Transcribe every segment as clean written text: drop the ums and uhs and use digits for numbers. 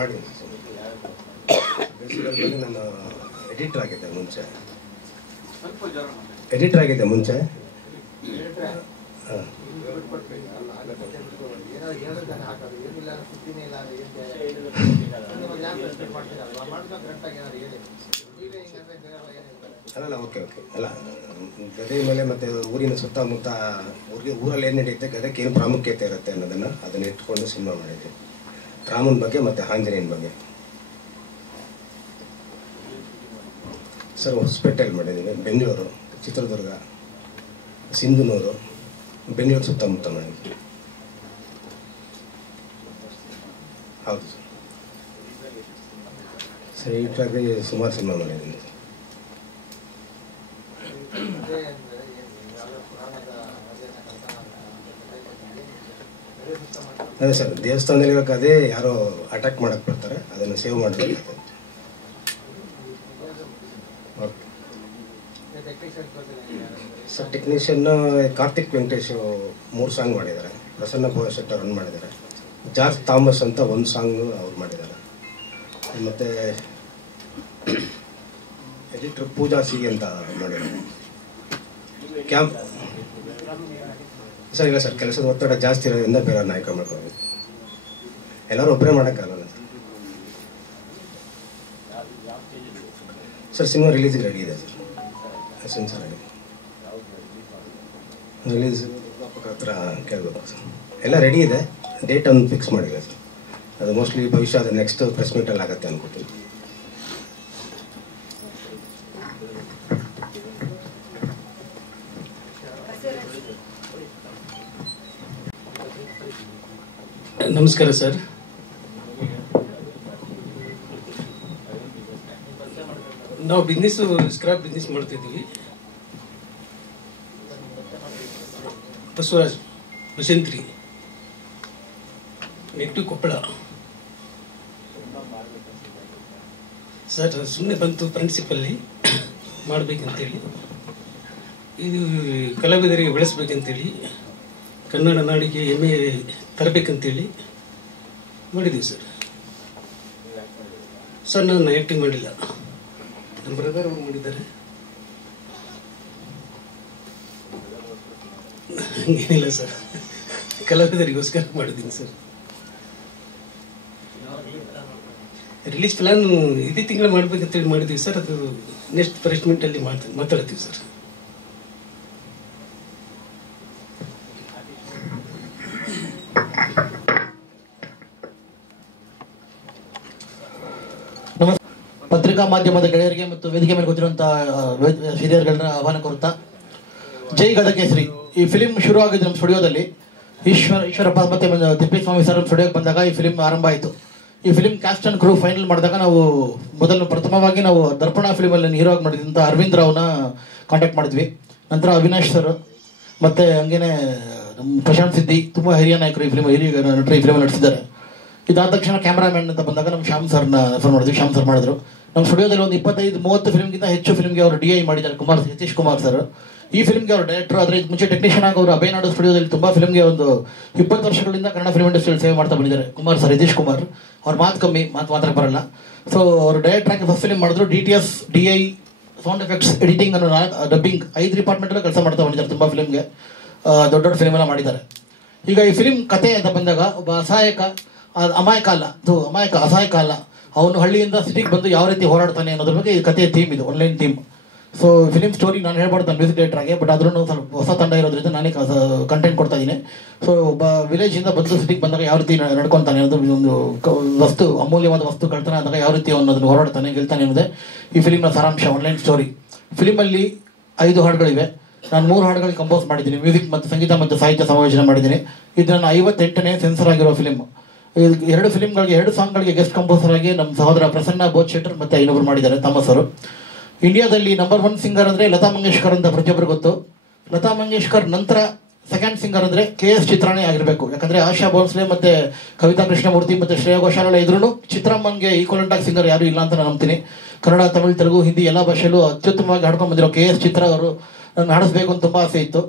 ಮಾಡಿದ್ದೀನಿ. ಬೇಸಿಕಲ್ಲಿ ನಾನು ಎಡಿಟರ್ ಆಗಿದ್ದೆ ಮುಂಚೆ. ಹಾಂ. ಅಲ್ಲ ಓಕೆ ಅಲ್ಲ, ಗದೆ ಮೇಲೆ ಮತ್ತು ಊರಿನ ಸುತ್ತಮುತ್ತ ಊರಲ್ಲಿ ಏನು ನಡೆಯುತ್ತೆ, ಗದೆಗೆ ಏನು ಪ್ರಾಮುಖ್ಯತೆ ಇರುತ್ತೆ ಅದನ್ನು ಇಟ್ಕೊಂಡು ಸಿನಿಮಾ ಮಾಡಿದ್ವಿ. ರಾಮನ ಬಗ್ಗೆ ಮತ್ತು ಆಂಜನೇಯನ ಬಗ್ಗೆ. ಸರ್ ಹೊಸಪೇಟೆಯಲ್ಲಿ ಮಾಡಿದ್ದೀವಿ, ಬೆಂಗಳೂರು, ಚಿತ್ರದುರ್ಗ, ಸಿಂಧನೂರು, ಬೆಂಗಳೂರು ಸುತ್ತಮುತ್ತ ಮಾಡಿದ್ವಿ. ಹೌದು ಸರ್ ಈ ಟ್ರಾಕ್ಗೆ ಸುಮಾರು ಸಿನಿಮಾ ಮಾಡಿದ್ದೀನಿ. ಅದೇ ಸರ್, ದೇವಸ್ಥಾನದಲ್ಲಿ ಇವಾಗ ಅದೇ ಯಾರೋ ಅಟ್ಯಾಕ್ ಮಾಡಕ್ಕೆ ಬರ್ತಾರೆ, ಅದನ್ನು ಸೇವ್ ಮಾಡಬೇಕಾಗುತ್ತೆ. Okay sir, technician Karthik Venkatesh 3 song ಮಾಡಿದ್ದಾರೆ, ಪ್ರಸನ್ನ ಶೆಟ್ಟರ್ ರನ್ ಮಾಡಿದ್ದಾರೆ, ಜಾರ್ಜ್ ಥಾಮಸ್ ಅಂತ 1 ಸಾಂಗ್ ಅವ್ರು ಮಾಡಿದ್ದಾರೆ, ಮತ್ತು ಎಡಿಟರ್ ಪೂಜಾ ಸಿ ಅಂತ ಮಾಡಿದ್ದಾರೆ. ಕ್ಯಾಂಪ್ ಸರ್ ಇಲ್ಲ ಸರ್, ಕೆಲಸದ ಒತ್ತಡ ಜಾಸ್ತಿ ಇರೋದ್ರಿಂದ ಬೇರೆ ನಾಯಕ ಮಾಡ್ಕೊಂಡು ಎಲ್ಲರೂ ಒಬ್ಬರೇ ಮಾಡೋಕ್ಕಾಗಲ್ಲ ಸರ್. ಸಿನಿಮಾ ರಿಲೀಸಿಗೆ ರೆಡಿ ಇದೆ ಸರ್, ಸೆನ್ಸರ್ ಆಗಿದೆ, ರಿಲೀಸ್ ಹತ್ರ ಕೇಳಬೇಕು ಸರ್. ಎಲ್ಲ ರೆಡಿ ಇದೆ, ಡೇಟ್ ಒಂದು ಫಿಕ್ಸ್ ಮಾಡಿಲ್ಲ ಸರ್. ಅದು ಮೋಸ್ಟ್ಲಿ ಭವಿಷ್ಯ ಅದು ನೆಕ್ಸ್ಟ್ ಪ್ರೆಸ್ ಮೀಟಲ್ಲಿ ಆಗುತ್ತೆ ಅನ್ಕೋತೀನಿ. ನಮಸ್ಕಾರ ಸರ್. ನಾವು ಸ್ಕ್ರಾಪ್ ಬಿಸ್ನೆಸ್ ಮಾಡ್ತಿದ್ದೀವಿ. ಬಸವರಾಜ್ ಭಜಂತ್ರಿ, ನೆಟ್ಟು ಕೊಪ್ಪಳ ಸರ್. ಸುಮ್ಮನೆ ಬಂತು ಫ್ರೆಂಡ್ಶಿಪ್ಪಲ್ಲಿ ಮಾಡಬೇಕಂತೇಳಿ, ಇದು ಕಲಾವಿದರಿಗೆ ಬೆಳೆಸ್ಬೇಕಂತೇಳಿ, ಕನ್ನಡ ನಾಡಿಗೆ ಹೆಮ್ಮೆ ತರಬೇಕಂತೇಳಿ ಮಾಡಿದ್ದೀವಿ ಸರ್. ಸರ್ ನಾನು ಆ್ಯಕ್ಟಿಂಗ್ ಮಾಡಿಲ್ಲ, ನಮ್ಮ ಬ್ರದರ್ ಅವರು ಮಾಡಿದ್ದಾರೆ. ಏನಿಲ್ಲ ಸರ್, ಕಲಾವಿದರಿಗೋಸ್ಕರ ಮಾಡಿದ್ದೀನಿ ಸರ್. ರಿಲೀಸ್ ಪ್ಲಾನ್ ಇದೇ ತಿಂಗಳು ಮಾಡ್ಬೇಕಂತೇಳಿ ಮಾಡಿದ್ದೀವಿ ಸರ್. ಅದು ನೆಕ್ಸ್ಟ್ ಪ್ರೆಸ್ ಮೀಟಲ್ಲಿ ಮಾತಾಡ್ತೀವಿ ಸರ್. ಪತ್ರಿಕಾ ಮಾಧ್ಯಮದ ಗೆಳೆಯರಿಗೆ ಮತ್ತು ವೇದಿಕೆ ಮೇಲೆ ಕೂತಿರುವಂತಹ ಹಿರಿಯರುಗಳನ್ನ ಆಹ್ವಾನ ಕೋರುತ್ತಾ, ಜೈ ಗದಕೇಸರಿ. ಈ ಫಿಲಿಂ ಶುರು ಆಗಿದ್ದು ನಮ್ಮ ಸ್ಟುಡಿಯೋದಲ್ಲಿ. ಈಶ್ವರಪ್ಪ ಮತ್ತೆ ತಿಪ್ಪೇಸ್ವಾಮಿ ಸರ್ ಸ್ಟುಡಿಯೋಗೆ ಬಂದಾಗ ಈ ಫಿಲಿಂ ಆರಂಭ ಆಯಿತು. ಈ film caste and crew final ಮಾಡಿದಾಗ ನಾವು ಪ್ರಥಮವಾಗಿ ನಾವು ದರ್ಪಣ ಫಿಲಿಮಲ್ಲಿ ಹೀರೋ ಆಗಿ ಮಾಡಿದಂಥ ಅರವಿಂದ್ ರಾವ್ನ ಕಾಂಟ್ಯಾಕ್ಟ್ ಮಾಡಿದ್ವಿ. ನಂತರ ಅವಿನಾಶ್ ಸರ್ ಮತ್ತು ಹಂಗೇನೆ ನಮ್ಮ ಪ್ರಶಾಂತ್ ಸಿದ್ದಿ, ತುಂಬ ಹಿರಿಯ ನಾಯಕರು ಈ ಫಿಲಿಮ್ ನಡೆಸಿದ್ದಾರೆ. ಇದಾದ ತಕ್ಷಣ ಕ್ಯಾಮ್ರಾಮ್ಯಾನ್ ಅಂತ ಬಂದಾಗ ನಮ್ಮ ಶ್ಯಾಮ್ ಸರ್ನ ರೆಫರ್ ಮಾಡಿದ್ವಿ. ಶ್ಯಾಮ್ ಸರ್ ಮಾಡಿದ್ರು. ನಮ್ಮ ಸ್ಟುಡಿಯೋದಲ್ಲಿ ಒಂದು 25-30 ಫಿಲ್ಮ್ಗಿಂತ ಹೆಚ್ಚು ಫಿಲ್ಮ್ಗೆ ಅವರು DI ಮಾಡಿದ್ದಾರೆ. ಯತೀಶ್ ಕುಮಾರ್ ಸರ್ ಈ ಫಿಲ್ಮ್ಗೆ ಅವರು ಡೈರೆಕ್ಟರ್. ಆದರೆ ಮುಂಚೆ ಟೆಕ್ನಿಷಿಯನ್ ಆಗಿ ಅವರು ಅಭಯನಾಡು ಸ್ಟುಡಿಯೋದಲ್ಲಿ ತುಂಬ ಫಿಲ್ಮ್ಗೆ ಒಂದು 20 ವರ್ಷಗಳಿಂದ ಕನ್ನಡ ಫಿಲ್ಮ್ ಇಂಡಸ್ಟ್ರಿಯಲ್ಲಿ ಸೇವೆ ಮಾಡ್ತಾ ಬಂದಿದ್ದಾರೆ. ಕುಮಾರ್ ಸರ್, ಯತೀಶ್ ಕುಮಾರ್ ಅವ್ರ ಮಾತು ಕಮ್ಮಿ, ಮಾತ್ರ ಬರಲ್ಲ. ಸೊ ಅವರು ಡೈರೆಕ್ಟರ್ ಆಗಿ ಫಸ್ಟ್ ಫಿಲ್ಮ್ ಮಾಡಿದ್ರು. DTS, DI, sound effects, editing ಅನ್ನೋ ಡಬ್ಬಿಂಗ್ 5 ಡಿಪಾರ್ಟ್ಮೆಂಟಲ್ಲೂ ಕೆಲಸ ಮಾಡ್ತಾ ಬಂದಿದ್ದಾರೆ. ತುಂಬ ಫಿಲ್ಮ್ಗೆ ದೊಡ್ಡ ಫಿಲ್ಮ್ ಎಲ್ಲ ಮಾಡಿದ್ದಾರೆ. ಈಗ ಈ ಫಿಲ್ಮ್ ಕತೆ ಅಂತ ಬಂದಾಗ ಒಬ್ಬ ಅಮಾಯಕ ಅಲ್ಲ, ಅವನು ಹಳ್ಳಿಯಿಂದ ಸಿಟಿಗೆ ಬಂದು ಯಾವ ರೀತಿ ಹೋರಾಡ್ತಾನೆ ಅನ್ನೋದ್ರ ಬಗ್ಗೆ ಈ ಕಥೆಯ ಥೀಮ್ ಇದು, online theme. So film story ನಾನು ಹೇಳ್ಬಾರ್ದು ನಾನು ಮ್ಯೂಸಿಕ್ ಡೈರೆಕ್ಟರ್ ಆಗಿ, ಬಟ್ ಆದ್ರೂ ಸ್ವಲ್ಪ ಹೊಸ ತಂಡ ಇರೋದ್ರಿಂದ ನಾನೇ ಕಂಟೆಂಟ್ ಕೊಡ್ತಾ ಇದ್ದೀನಿ. ಸೊ ಒಬ್ಬ ವಿಲೇಜಿಂದ ಬಂದು ಸಿಟಿಗೆ ಬಂದಾಗ ಯಾವ ರೀತಿ ನಡ್ಕೊತಾನೆ ಅನ್ನೋದು, ಒಂದು ಅಮೂಲ್ಯವಾದ ವಸ್ತು ಕಳ್ತನ ಆದಾಗ ಯಾವ ರೀತಿ ಅನ್ನೋದನ್ನು ಹೋರಾಡ್ತಾನೆ, ಗೆಲ್ತಾನೆ ಅನ್ನೋದೇ ಈ ಫಿಲಿಮ್ನ ಸಾರಾಂಶ, ಆನ್ಲೈನ್ ಸ್ಟೋರಿ. ಫಿಲಿಮಲ್ಲಿ 5 ಹಾಡುಗಳಿವೆ. ನಾನು 3 ಹಾಡುಗಳಿಗೆ ಕಂಪೋಸ್ ಮಾಡಿದ್ದೀನಿ. ಮ್ಯೂಸಿಕ್ ಮತ್ತು ಸಂಗೀತ ಮತ್ತು ಸಾಹಿತ್ಯ ಸಂಯೋಜನೆ ಮಾಡಿದ್ದೀನಿ. ಇದು ನನ್ನ 58ನೇ ಸೆನ್ಸರ್ ಆಗಿರೋ ಫಿಲಿಮ್. 2 ಫಿಲಿಮ್ಗಳಿಗೆ 2 ಸಾಂಗ್ಗಳಿಗೆ ಗೆಸ್ಟ್ ಕಂಪೋಸರ್ ಆಗಿ ನಮ್ಮ ಸಹೋದರ ಪ್ರಸನ್ನ ಶೆಟ್ಟರ್ ಮತ್ತು ಇನ್ನೊಬ್ರು ಮಾಡಿದ್ದಾರೆ, ಥಾಮಸ್ ಅವರು. ಇಂಡಿಯಾದಲ್ಲಿ ನಂಬರ್ 1 ಸಿಂಗರ್ ಅಂದರೆ ಲತಾ ಮಂಗೇಶ್ಕರ್ ಅಂತ ಪ್ರತಿಯೊಬ್ಬರು ಗೊತ್ತು. ಲತಾ ಮಂಗೇಶ್ಕರ್ ನಂತರ ಸೆಕೆಂಡ್ ಸಿಂಗರ್ ಅಂದರೆ KS ಚಿತ್ರಾನೇ ಆಗಿರಬೇಕು. ಯಾಕಂದರೆ ಆಶಾ ಭೋಸ್ಲೆ ಮತ್ತು ಕವಿತಾ ಕೃಷ್ಣಮೂರ್ತಿ ಮತ್ತು ಶ್ರೇಯಾ ಘೋಷಾಲ್ ಇದ್ರೂ ಚಿತ್ರಮ್ಮನ್ಗೆ ಈಕ್ವಲೆಂಟ್ ಆಗಿ ಸಿಂಗರ್ ಯಾರು ಇಲ್ಲ ಅಂತ ನಾನು ನಂಬ್ತೀನಿ. ಕನ್ನಡ, ತಮಿಳು, ತೆಲುಗು, ಹಿಂದಿ ಎಲ್ಲ ಭಾಷೆಯಲ್ಲೂ ಅತ್ಯುತ್ತಮವಾಗಿ ಹಾಡ್ಕೊಂಡು ಬಂದಿರೋ KS ಚಿತ್ರ ಅವರು ನಾನು ಹಾಡಿಸ್ಬೇಕು ಅಂತ ತುಂಬ ಆಸೆ ಇತ್ತು.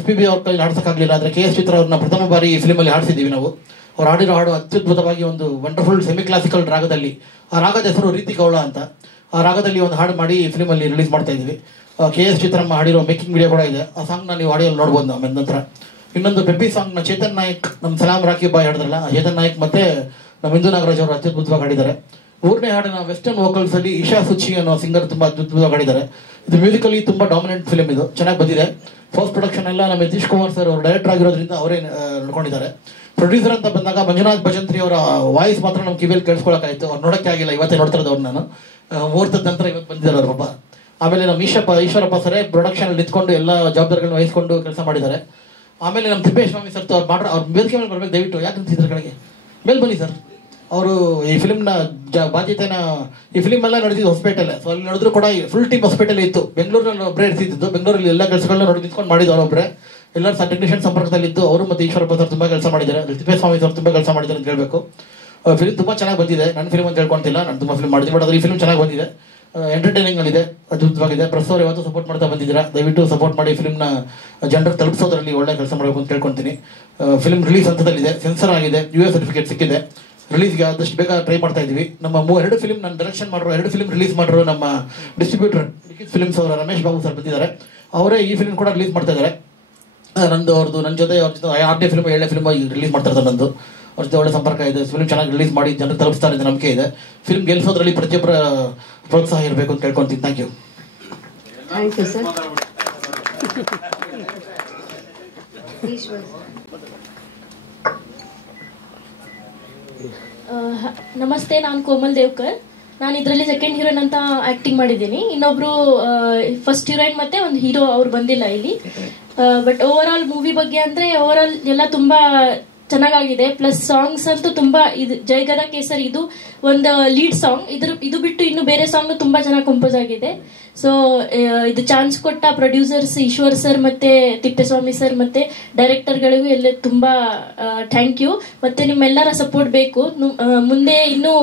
SPB ಅವ್ರ ಕೈಲಿ ಹಾಡ್ಸೋಕ್ಕಾಗಲಿಲ್ಲ. ಆದರೆ KS ಚಿತ್ರ ಅವ್ರನ್ನ ಪ್ರಥಮ ಬಾರಿ ಈ ಫಿಲ್ಮಲ್ಲಿ ಹಾಡಿಸಿದ್ದೀವಿ ನಾವು. ಅವ್ರು ಹಾಡಿರೋ ಹಾಡು ಅತ್ಯದ್ಭುತವಾಗಿ ಒಂದು ವಂಡರ್ಫುಲ್ ಸೆಮಿ ಕ್ಲಾಸಿಕಲ್ ರಾಗದಲ್ಲಿ, ಆ ರಾಗದ ಹೆಸರು ರೀತಿ ಕೌಳ ಅಂತ, ಆ ರಾಗದಲ್ಲಿ ಒಂದು ಹಾಡು ಮಾಡಿ ಫಿಲ್ಮಲ್ಲಿ ರಿಲೀಸ್ ಮಾಡ್ತಾ ಇದ್ದೀವಿ. KS ಚಿತ್ರಮ್ಮ ಹಾಡಿರೋ ಮೇಕಿಂಗ್ ವಿಡಿಯೋ ಕೂಡ ಇದೆ. ಆ ಸಾಂಗ್ನ ನೀವು ಆಡಿಯೋಲ್ಲಿ ನೋಡ್ಬೋದು ನಾವು ನಂತರ. ಇನ್ನೊಂದು ಪೆಪ್ಪಿ ಸಾಂಗ್ನ ಚೇತನ್ ನಾಯಕ್, ನಮ್ಮ ಸಲಾಮ್ ರಾಕಿ ಬಾಯ್ ಹಾಡಿದ್ರಲ್ಲ, ಚೇತನ್ ನಾಯಕ್ ಮತ್ತೆ ನಮ್ಮ ಇಂದು ನಾಗರಾಜ್ ಅವರು ಅತ್ಯದ್ಭುತವಾಗಿ ಹಾಡಿದ್ದಾರೆ. 3ನೇ ಹಾಡಿನ ವೆಸ್ಟರ್ನ್ ವೋಕಲ್ಸ್ ಅಲ್ಲಿ ಇಶಾ ಸುಚಿ ಅನ್ನೋ ಸಿಂಗರ್ ತುಂಬಾ ಅದ್ಭುತವಾಗಿ ಹಾಡಿದ್ದಾರೆ. ಇದು ಮ್ಯೂಸಿಕಲಿ ತುಂಬಾ ಡಾಮಿನೆಂಟ್ ಫಿಲ್ಮ್, ಇದು ಚೆನ್ನಾಗಿ ಬಂದಿದೆ. ಫಸ್ಟ್ ಪ್ರೊಡಕ್ಷನ್ ಎಲ್ಲ ನಮ್ಮ ಯತೀಶ್ ಕುಮಾರ್ ಸರ್ ಅವರು ಡೈರೆಕ್ಟರ್ ಆಗಿರೋದ್ರಿಂದ ಅವರೇ ನೋಡ್ಕೊಂಡಿದ್ದಾರೆ. ಪ್ರೊಡ್ಯೂಸರ್ ಅಂತ ಬಂದಾಗ ಮಂಜುನಾಥ್ ಭಜಂತ್ರಿ ಅವರ ವಾಯ್ಸ್ ಮಾತ್ರ ನಮ್ಮ ಕಿವಿಯಲ್ಲಿ ಕೇಳಿಸ್ಕೊಳಕಾಯ್ತು, ಅವ್ರು ನೋಡೋಕ್ಕೆ ಆಗಿಲ್ಲ. ಇವತ್ತೇ ನೋಡ್ತಾ ಇರೋದು ಅವ್ರು, ನಾನು ಮುಹೂರ್ತದ ನಂತರ ಇವತ್ತು ಬಂದಿದ್ದಾರೆ ಅವ್ರ ಪಾಪ. ಆಮೇಲೆ ನಮ್ಮ ಈಶ್ವರಪ್ಪ ಸರೇ ಪ್ರೊಡಕ್ಷನ್ ಅಲ್ಲಿ ನಿಂತ್ಕೊಂಡು ಎಲ್ಲ ಜವಾಬ್ದಾರಿಗಳನ್ನ ವಹಿಸ್ಕೊಂಡು ಕೆಲಸ ಮಾಡಿದ್ದಾರೆ. ಆಮೇಲೆ ನಮ್ಮ ತಿಪ್ಪೇಸ್ವಾಮಿ ಸರ್ ಅವ್ರು ಮಾಡ್ರೆ ಅವ್ರ ವೇದಿಕೆ ಮೇಲೆ ಬರ್ಬೇಕು ದಯವಿಟ್ಟು. ಯಾಕೆ ನಿಂತಿದ್ರ ಕಡೆಗೆ ಮೇಲೆ ಬನ್ನಿ ಸರ್. ಅವರು ಈ ಫಿಲ್ಮ್ನ ಬಾಧ್ಯತೆನ, ಈ ಫಿಲ್ಮ್ ಎಲ್ಲ ನಡೆದಿದ್ದು ಹೊಸಪೇಟೆಲ್ಲ. ಸೊ ಅಲ್ಲಿ ನಡೆದ್ರು ಕೂಡ ಫುಲ್ ಟೀಮ್ ಹೊಸಪೇಟೆಲ್ಲೇ ಇತ್ತು. ಬೆಂಗಳೂರಲ್ಲಿ ಒಬ್ಬರೇ ಇರ್ತಿದ್ದು, ಬೆಂಗಳೂರಲ್ಲಿ ಎಲ್ಲ ಕೆಲಸಗಳನ್ನ ನೋಡಿ ನಿಂತ್ಕೊಂಡು ಮಾಡಿದ್ರು ಒಬ್ಬರೇ. ಎಲ್ಲರೂ ಟೆಕ್ನಿಷಿಯನ್ ಸಂಪರ್ಕದಲ್ಲಿದ್ದು ಅವರು ಮತ್ತು ಈಶ್ವರಪ್ಪ ಸರ್ ತುಂಬ ಕೆಲಸ ಮಾಡಿದ್ದಾರೆ. ತಿಪ್ಪೇಸ್ವಾಮಿ ಸರ್ ತುಂಬ ಕೆಲಸ ಮಾಡಿದ್ದಾರೆ ಅಂತ ಹೇಳ್ಬೇಕು. ಫಿಲ್ಮ್ ತುಂಬ ಚೆನ್ನಾಗಿ ಬಂದಿದೆ. ನನ್ನ ಫಿಲ್ಮ್ ಅಂತ ಹೇಳ್ಕೊಂತಿಲ್ಲ, ನಾನು ತುಂಬ ಫಿಲ್ಮ್ ಮಾಡಿದ್ದೀನಿ, ಬಟ್ ಅದ್ರ ಈ ಫಿಲ್ಮ್ ಚೆನ್ನಾಗಿ ಬಂದಿದೆ, ಎಂಟರ್ಟೈನಿಂಗ್ ಆಗಿದೆ, ಅದ್ಭುತವಾಗಿದೆ. ಪ್ರೆಸ್ ಅವರು ಯಾವತ್ತೂ ಸಪೋರ್ಟ್ ಮಾಡ್ತಾ ಬಂದಿದ್ದೀರಾ, ದಯವಿಟ್ಟು ಸಪೋರ್ಟ್ ಮಾಡಿ. ಫಿಲ್ಮ್ನ ಜನರಿಗೆ ತಲುಪಿಸೋದ್ರಲ್ಲಿ ಒಳ್ಳೆ ಕೆಲಸ ಮಾಡಬೇಕು ಅಂತ ಕೇಳ್ಕೊತೀನಿ. ಫಿಲ್ಮ್ ರಿಲೀಸ್ ಹಂತದಲ್ಲಿದೆ, ಸೆನ್ಸರ್ ಆಗಿದೆ, US ಸರ್ಟಿಫಿಕೇಟ್ ಸಿಕ್ಕಿದೆ. ರಿಲೀಸ್ಗೆ ಆದಷ್ಟು ಬೇಗ ಟ್ರೈ ಮಾಡ್ತಾ ಇದ್ದೀವಿ. ನಮ್ಮ 2 ಫಿಲ್ಮ್ ನಾನು ಡೈರೆಕ್ಷನ್ ಮಾಡಿರೋ 2 ಫಿಲ್ಮ್ ರಿಲೀಸ್ ಮಾಡಿರೋ ನಮ್ಮ ಡಿಸ್ಟ್ರಿಬ್ಯೂಟರ್ ಫಿಲ್ಮ್ಸ್ ಅವರ ರಮೇಶ್ ಬಾಬು ಸರ್ ಬಂದಿದ್ದಾರೆ. ಅವರೇ ಈ ಫಿಲ್ಮ್ ಕೂಡ ರಿಲೀಸ್ ಮಾಡ್ತಾ ಇದ್ದಾರೆ. ನಂದು ಅವ್ರದ್ದು ನನ್ನ ಜೊತೆ 6ನೇ ಫಿಲ್ಮ್ 7ನೇ ಫಿಲ್ಮ್ ರಿಲೀಸ್ ಮಾಡ್ತಾ ಇರ್ತಾರೆ. ನಂದು ಅವ್ರ ಜೊತೆ ಒಳ್ಳೆ ಸಂಪರ್ಕ ಇದೆ. ಫಿಲ್ಮ್ ಚೆನ್ನಾಗಿ ರಿಲೀಸ್ ಮಾಡಿ ಜನರಿಗೆ ತಲುಪಿಸ್ತಾರೆ ಅಂತ ನಂಬಿಕೆ ಇದೆ. ಫಿಲ್ಮ್ ಗೆಲ್ಸೋದ್ರಲ್ಲಿ ಪ್ರತಿಯೊಬ್ಬರ ಪ್ರೋತ್ಸಾಹ ಇರಬೇಕು ಅಂತ ಕೇಳ್ಕೊಂತೀನಿ. Thank you. Thank you sir. ನಮಸ್ತೆ, ನಾನು ಕೋಮಲ್ ದೇವ್ಕರ್. ನಾನು ಇದರಲ್ಲಿ ಸೆಕೆಂಡ್ ಹೀರೋಯಿನ್ ಅಂತ ಆಕ್ಟಿಂಗ್ ಮಾಡಿದ್ದೀನಿ. ಇನ್ನೊಬ್ರು ಫಸ್ಟ್ ಹೀರೋಯಿನ್ ಮತ್ತೆ ಒಂದು ಹೀರೋ ಅವ್ರು ಬಂದಿಲ್ಲ ಇಲ್ಲಿ. ಬಟ್ ಓವರ್ ಆಲ್ ಮೂವಿ ಬಗ್ಗೆ ಅಂದ್ರೆ ಓವರ್ ಆಲ್ ಎಲ್ಲ ತುಂಬಾ ಚೆನ್ನಾಗಿದೆ. ಪ್ಲಸ್ ಸಾಂಗ್ಸ್ ಅಂತೂ ತುಂಬಾ, ಇದು ಜೈಗದ ಕೇಸರಿ ಇದು ಒಂದು ಲೀಡ್ ಸಾಂಗ್. ಇದು ಬಿಟ್ಟು ಇನ್ನು ಬೇರೆ ಸಾಂಗ್ ತುಂಬಾ ಚೆನ್ನಾಗಿ ಕಂಪೋಸ್ ಆಗಿದೆ. ಸೊ ಇದು ಚಾನ್ಸ್ ಕೊಟ್ಟ ಪ್ರೊಡ್ಯೂಸರ್ಸ್ ಈಶ್ವರ್ ಸರ್ ಮತ್ತೆ ತಿಪ್ಪೇಸ್ವಾಮಿ ಸರ್ ಮತ್ತೆ ಡೈರೆಕ್ಟರ್ಗಳಿಗೂ ಎಲ್ಲ ತುಂಬಾ ಥ್ಯಾಂಕ್ ಯು. ಮತ್ತೆ ನಿಮ್ಮೆಲ್ಲರ ಸಪೋರ್ಟ್ ಬೇಕು. ಮುಂದೆ ಇನ್ನೂ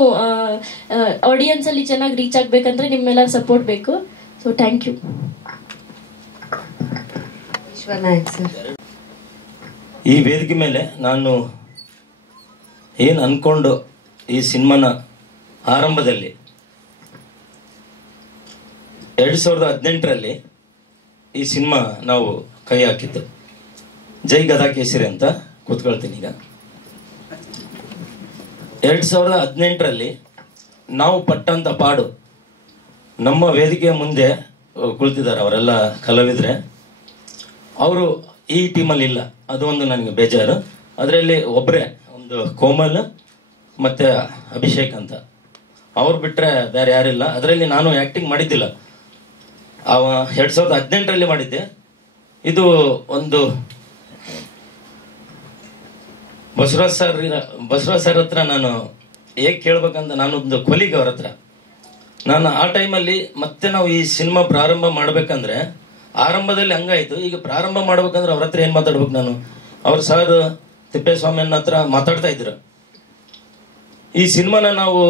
ಆಡಿಯನ್ಸ್ ಅಲ್ಲಿ ಚೆನ್ನಾಗಿ ರೀಚ್ ಆಗ್ಬೇಕಂದ್ರೆ ನಿಮ್ಮೆಲ್ಲರ ಸಪೋರ್ಟ್ ಬೇಕು. So thank you. ಈ ವೇದಿಕೆ ಮೇಲೆ ನಾನು ಏನು ಅನ್ಕೊಂಡು ಈ ಸಿನಿಮಾನ ಆರಂಭದಲ್ಲಿ 2018ರಲ್ಲಿ ಈ ಸಿನಿಮಾ ನಾವು ಕೈ ಹಾಕಿದ್ದು. ಜೈ ಗದಾ ಕೇಸರಿ ಅಂತ ಕೂತ್ಕೊಳ್ತೀನಿ. ಈಗ 2018ರಲ್ಲಿ ನಾವು ಪಟ್ಟಂತ ಪಾಡು ನಮ್ಮ ವೇದಿಕೆಯ ಮುಂದೆ ಕುಳಿತಿದ್ದಾರೆ ಅವರೆಲ್ಲ ಕಲಾವಿದ್ರೆ. ಅವರು ಈ ಟೀಮಲ್ಲಿ ಇಲ್ಲ, ಅದು ಒಂದು ನನಗೆ ಬೇಜಾರು. ಅದರಲ್ಲಿ ಒಬ್ಬರೇ ಒಂದು ಕೋಮಲ್ ಮತ್ತೆ ಅಭಿಷೇಕ್ ಅಂತ, ಅವ್ರು ಬಿಟ್ರೆ ಬೇರೆ ಯಾರಿಲ್ಲ. ಅದರಲ್ಲಿ ನಾನು ಆಕ್ಟಿಂಗ್ ಮಾಡಿದ್ದಿಲ್ಲ, 2018ರಲ್ಲಿ ಮಾಡಿದ್ದೆ. ಇದು ಒಂದು ಬಸವರಾಜ್ ಸರ್ ಹತ್ರ ನಾನು ಹೇಗೆ ಕೇಳ್ಬೇಕಂತ ನಾನೊಂದು ಕೊಲಿಗೆ ಅವ್ರ ಹತ್ರ ನಾನು ಆ ಟೈಮಲ್ಲಿ ಮತ್ತೆ ನಾವು ಈ ಸಿನಿಮಾ ಪ್ರಾರಂಭ ಮಾಡ್ಬೇಕಂದ್ರೆ ಆರಂಭದಲ್ಲಿ ಹಂಗಾಯ್ತು. ಈಗ ಪ್ರಾರಂಭ ಮಾಡ್ಬೇಕಂದ್ರೆ ಅವ್ರ ಹತ್ರ ಏನ್ ಮಾತಾಡ್ಬೇಕು ನಾನು? ಅವ್ರ ಸರ್ ತಿಪ್ಪೇಸ್ವಾಮಿ ಹತ್ರ ಮಾತಾಡ್ತಾ ಇದ್ರು. ಈ ಸಿನಿಮಾನ ನಾವು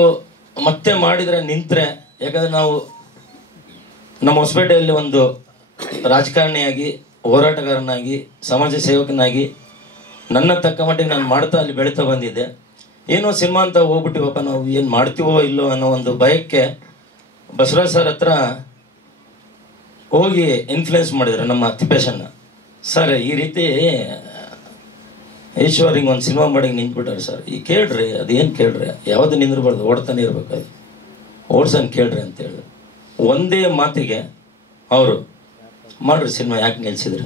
ಮತ್ತೆ ಮಾಡಿದ್ರೆ ನಿಂತ್ರೆ, ಯಾಕಂದ್ರೆ ನಾವು ನಮ್ಮ ಹೊಸಪೇಟೆಯಲ್ಲಿ ಒಂದು ರಾಜಕಾರಣಿಯಾಗಿ, ಹೋರಾಟಗಾರನಾಗಿ, ಸಮಾಜ ಸೇವಕನಾಗಿ ನನ್ನ ತಕ್ಕ ಮಟ್ಟಿಗೆ ನಾನು ಮಾಡ್ತಾ ಅಲ್ಲಿ ಬೆಳೀತಾ ಬಂದಿದ್ದೆ. ಏನೋ ಸಿನಿಮಾ ಅಂತ ಹೋಗ್ಬಿಟ್ಟಿವಪ್ಪ, ನಾವು ಏನು ಮಾಡ್ತೀವೋ ಇಲ್ಲೋ ಅನ್ನೋ ಒಂದು ಭಯಕ್ಕೆ ಬಸವರಾಜ್ ಸರ್ ಹತ್ರ ಹೋಗಿ ಇನ್ಫ್ಲುಯೆನ್ಸ್ ಮಾಡಿದ್ರು ನಮ್ಮ ತಿಪ್ಪೇಶನ್ನ. ಸರ್ ಈ ರೀತಿ ಈಶ್ವರ್ ಹಿಂಗೆ ಒಂದು ಸಿನಿಮಾ ಮಾಡಿ ನಿಂತ್ಬಿಟ್ಟಾರೆ ಸರ್, ಈ ಕೇಳ್ರಿ, ಅದೇನು ಕೇಳ್ರಿ, ಯಾವ್ದು ನಿಂದ್ರಬಾರ್ದು, ಓಡ್ತಾನೆ ಇರ್ಬೇಕು, ಅದು ಓಡ್ಸನ್ ಕೇಳ್ರಿ ಅಂತ ಹೇಳಿದ್ರು. ಒಂದೇ ಮಾತಿಗೆ ಅವರು ಮಾಡ್ರಿ ಸಿನಿಮಾ, ಯಾಕೆ ನಿಲ್ಸಿದ್ರಿ.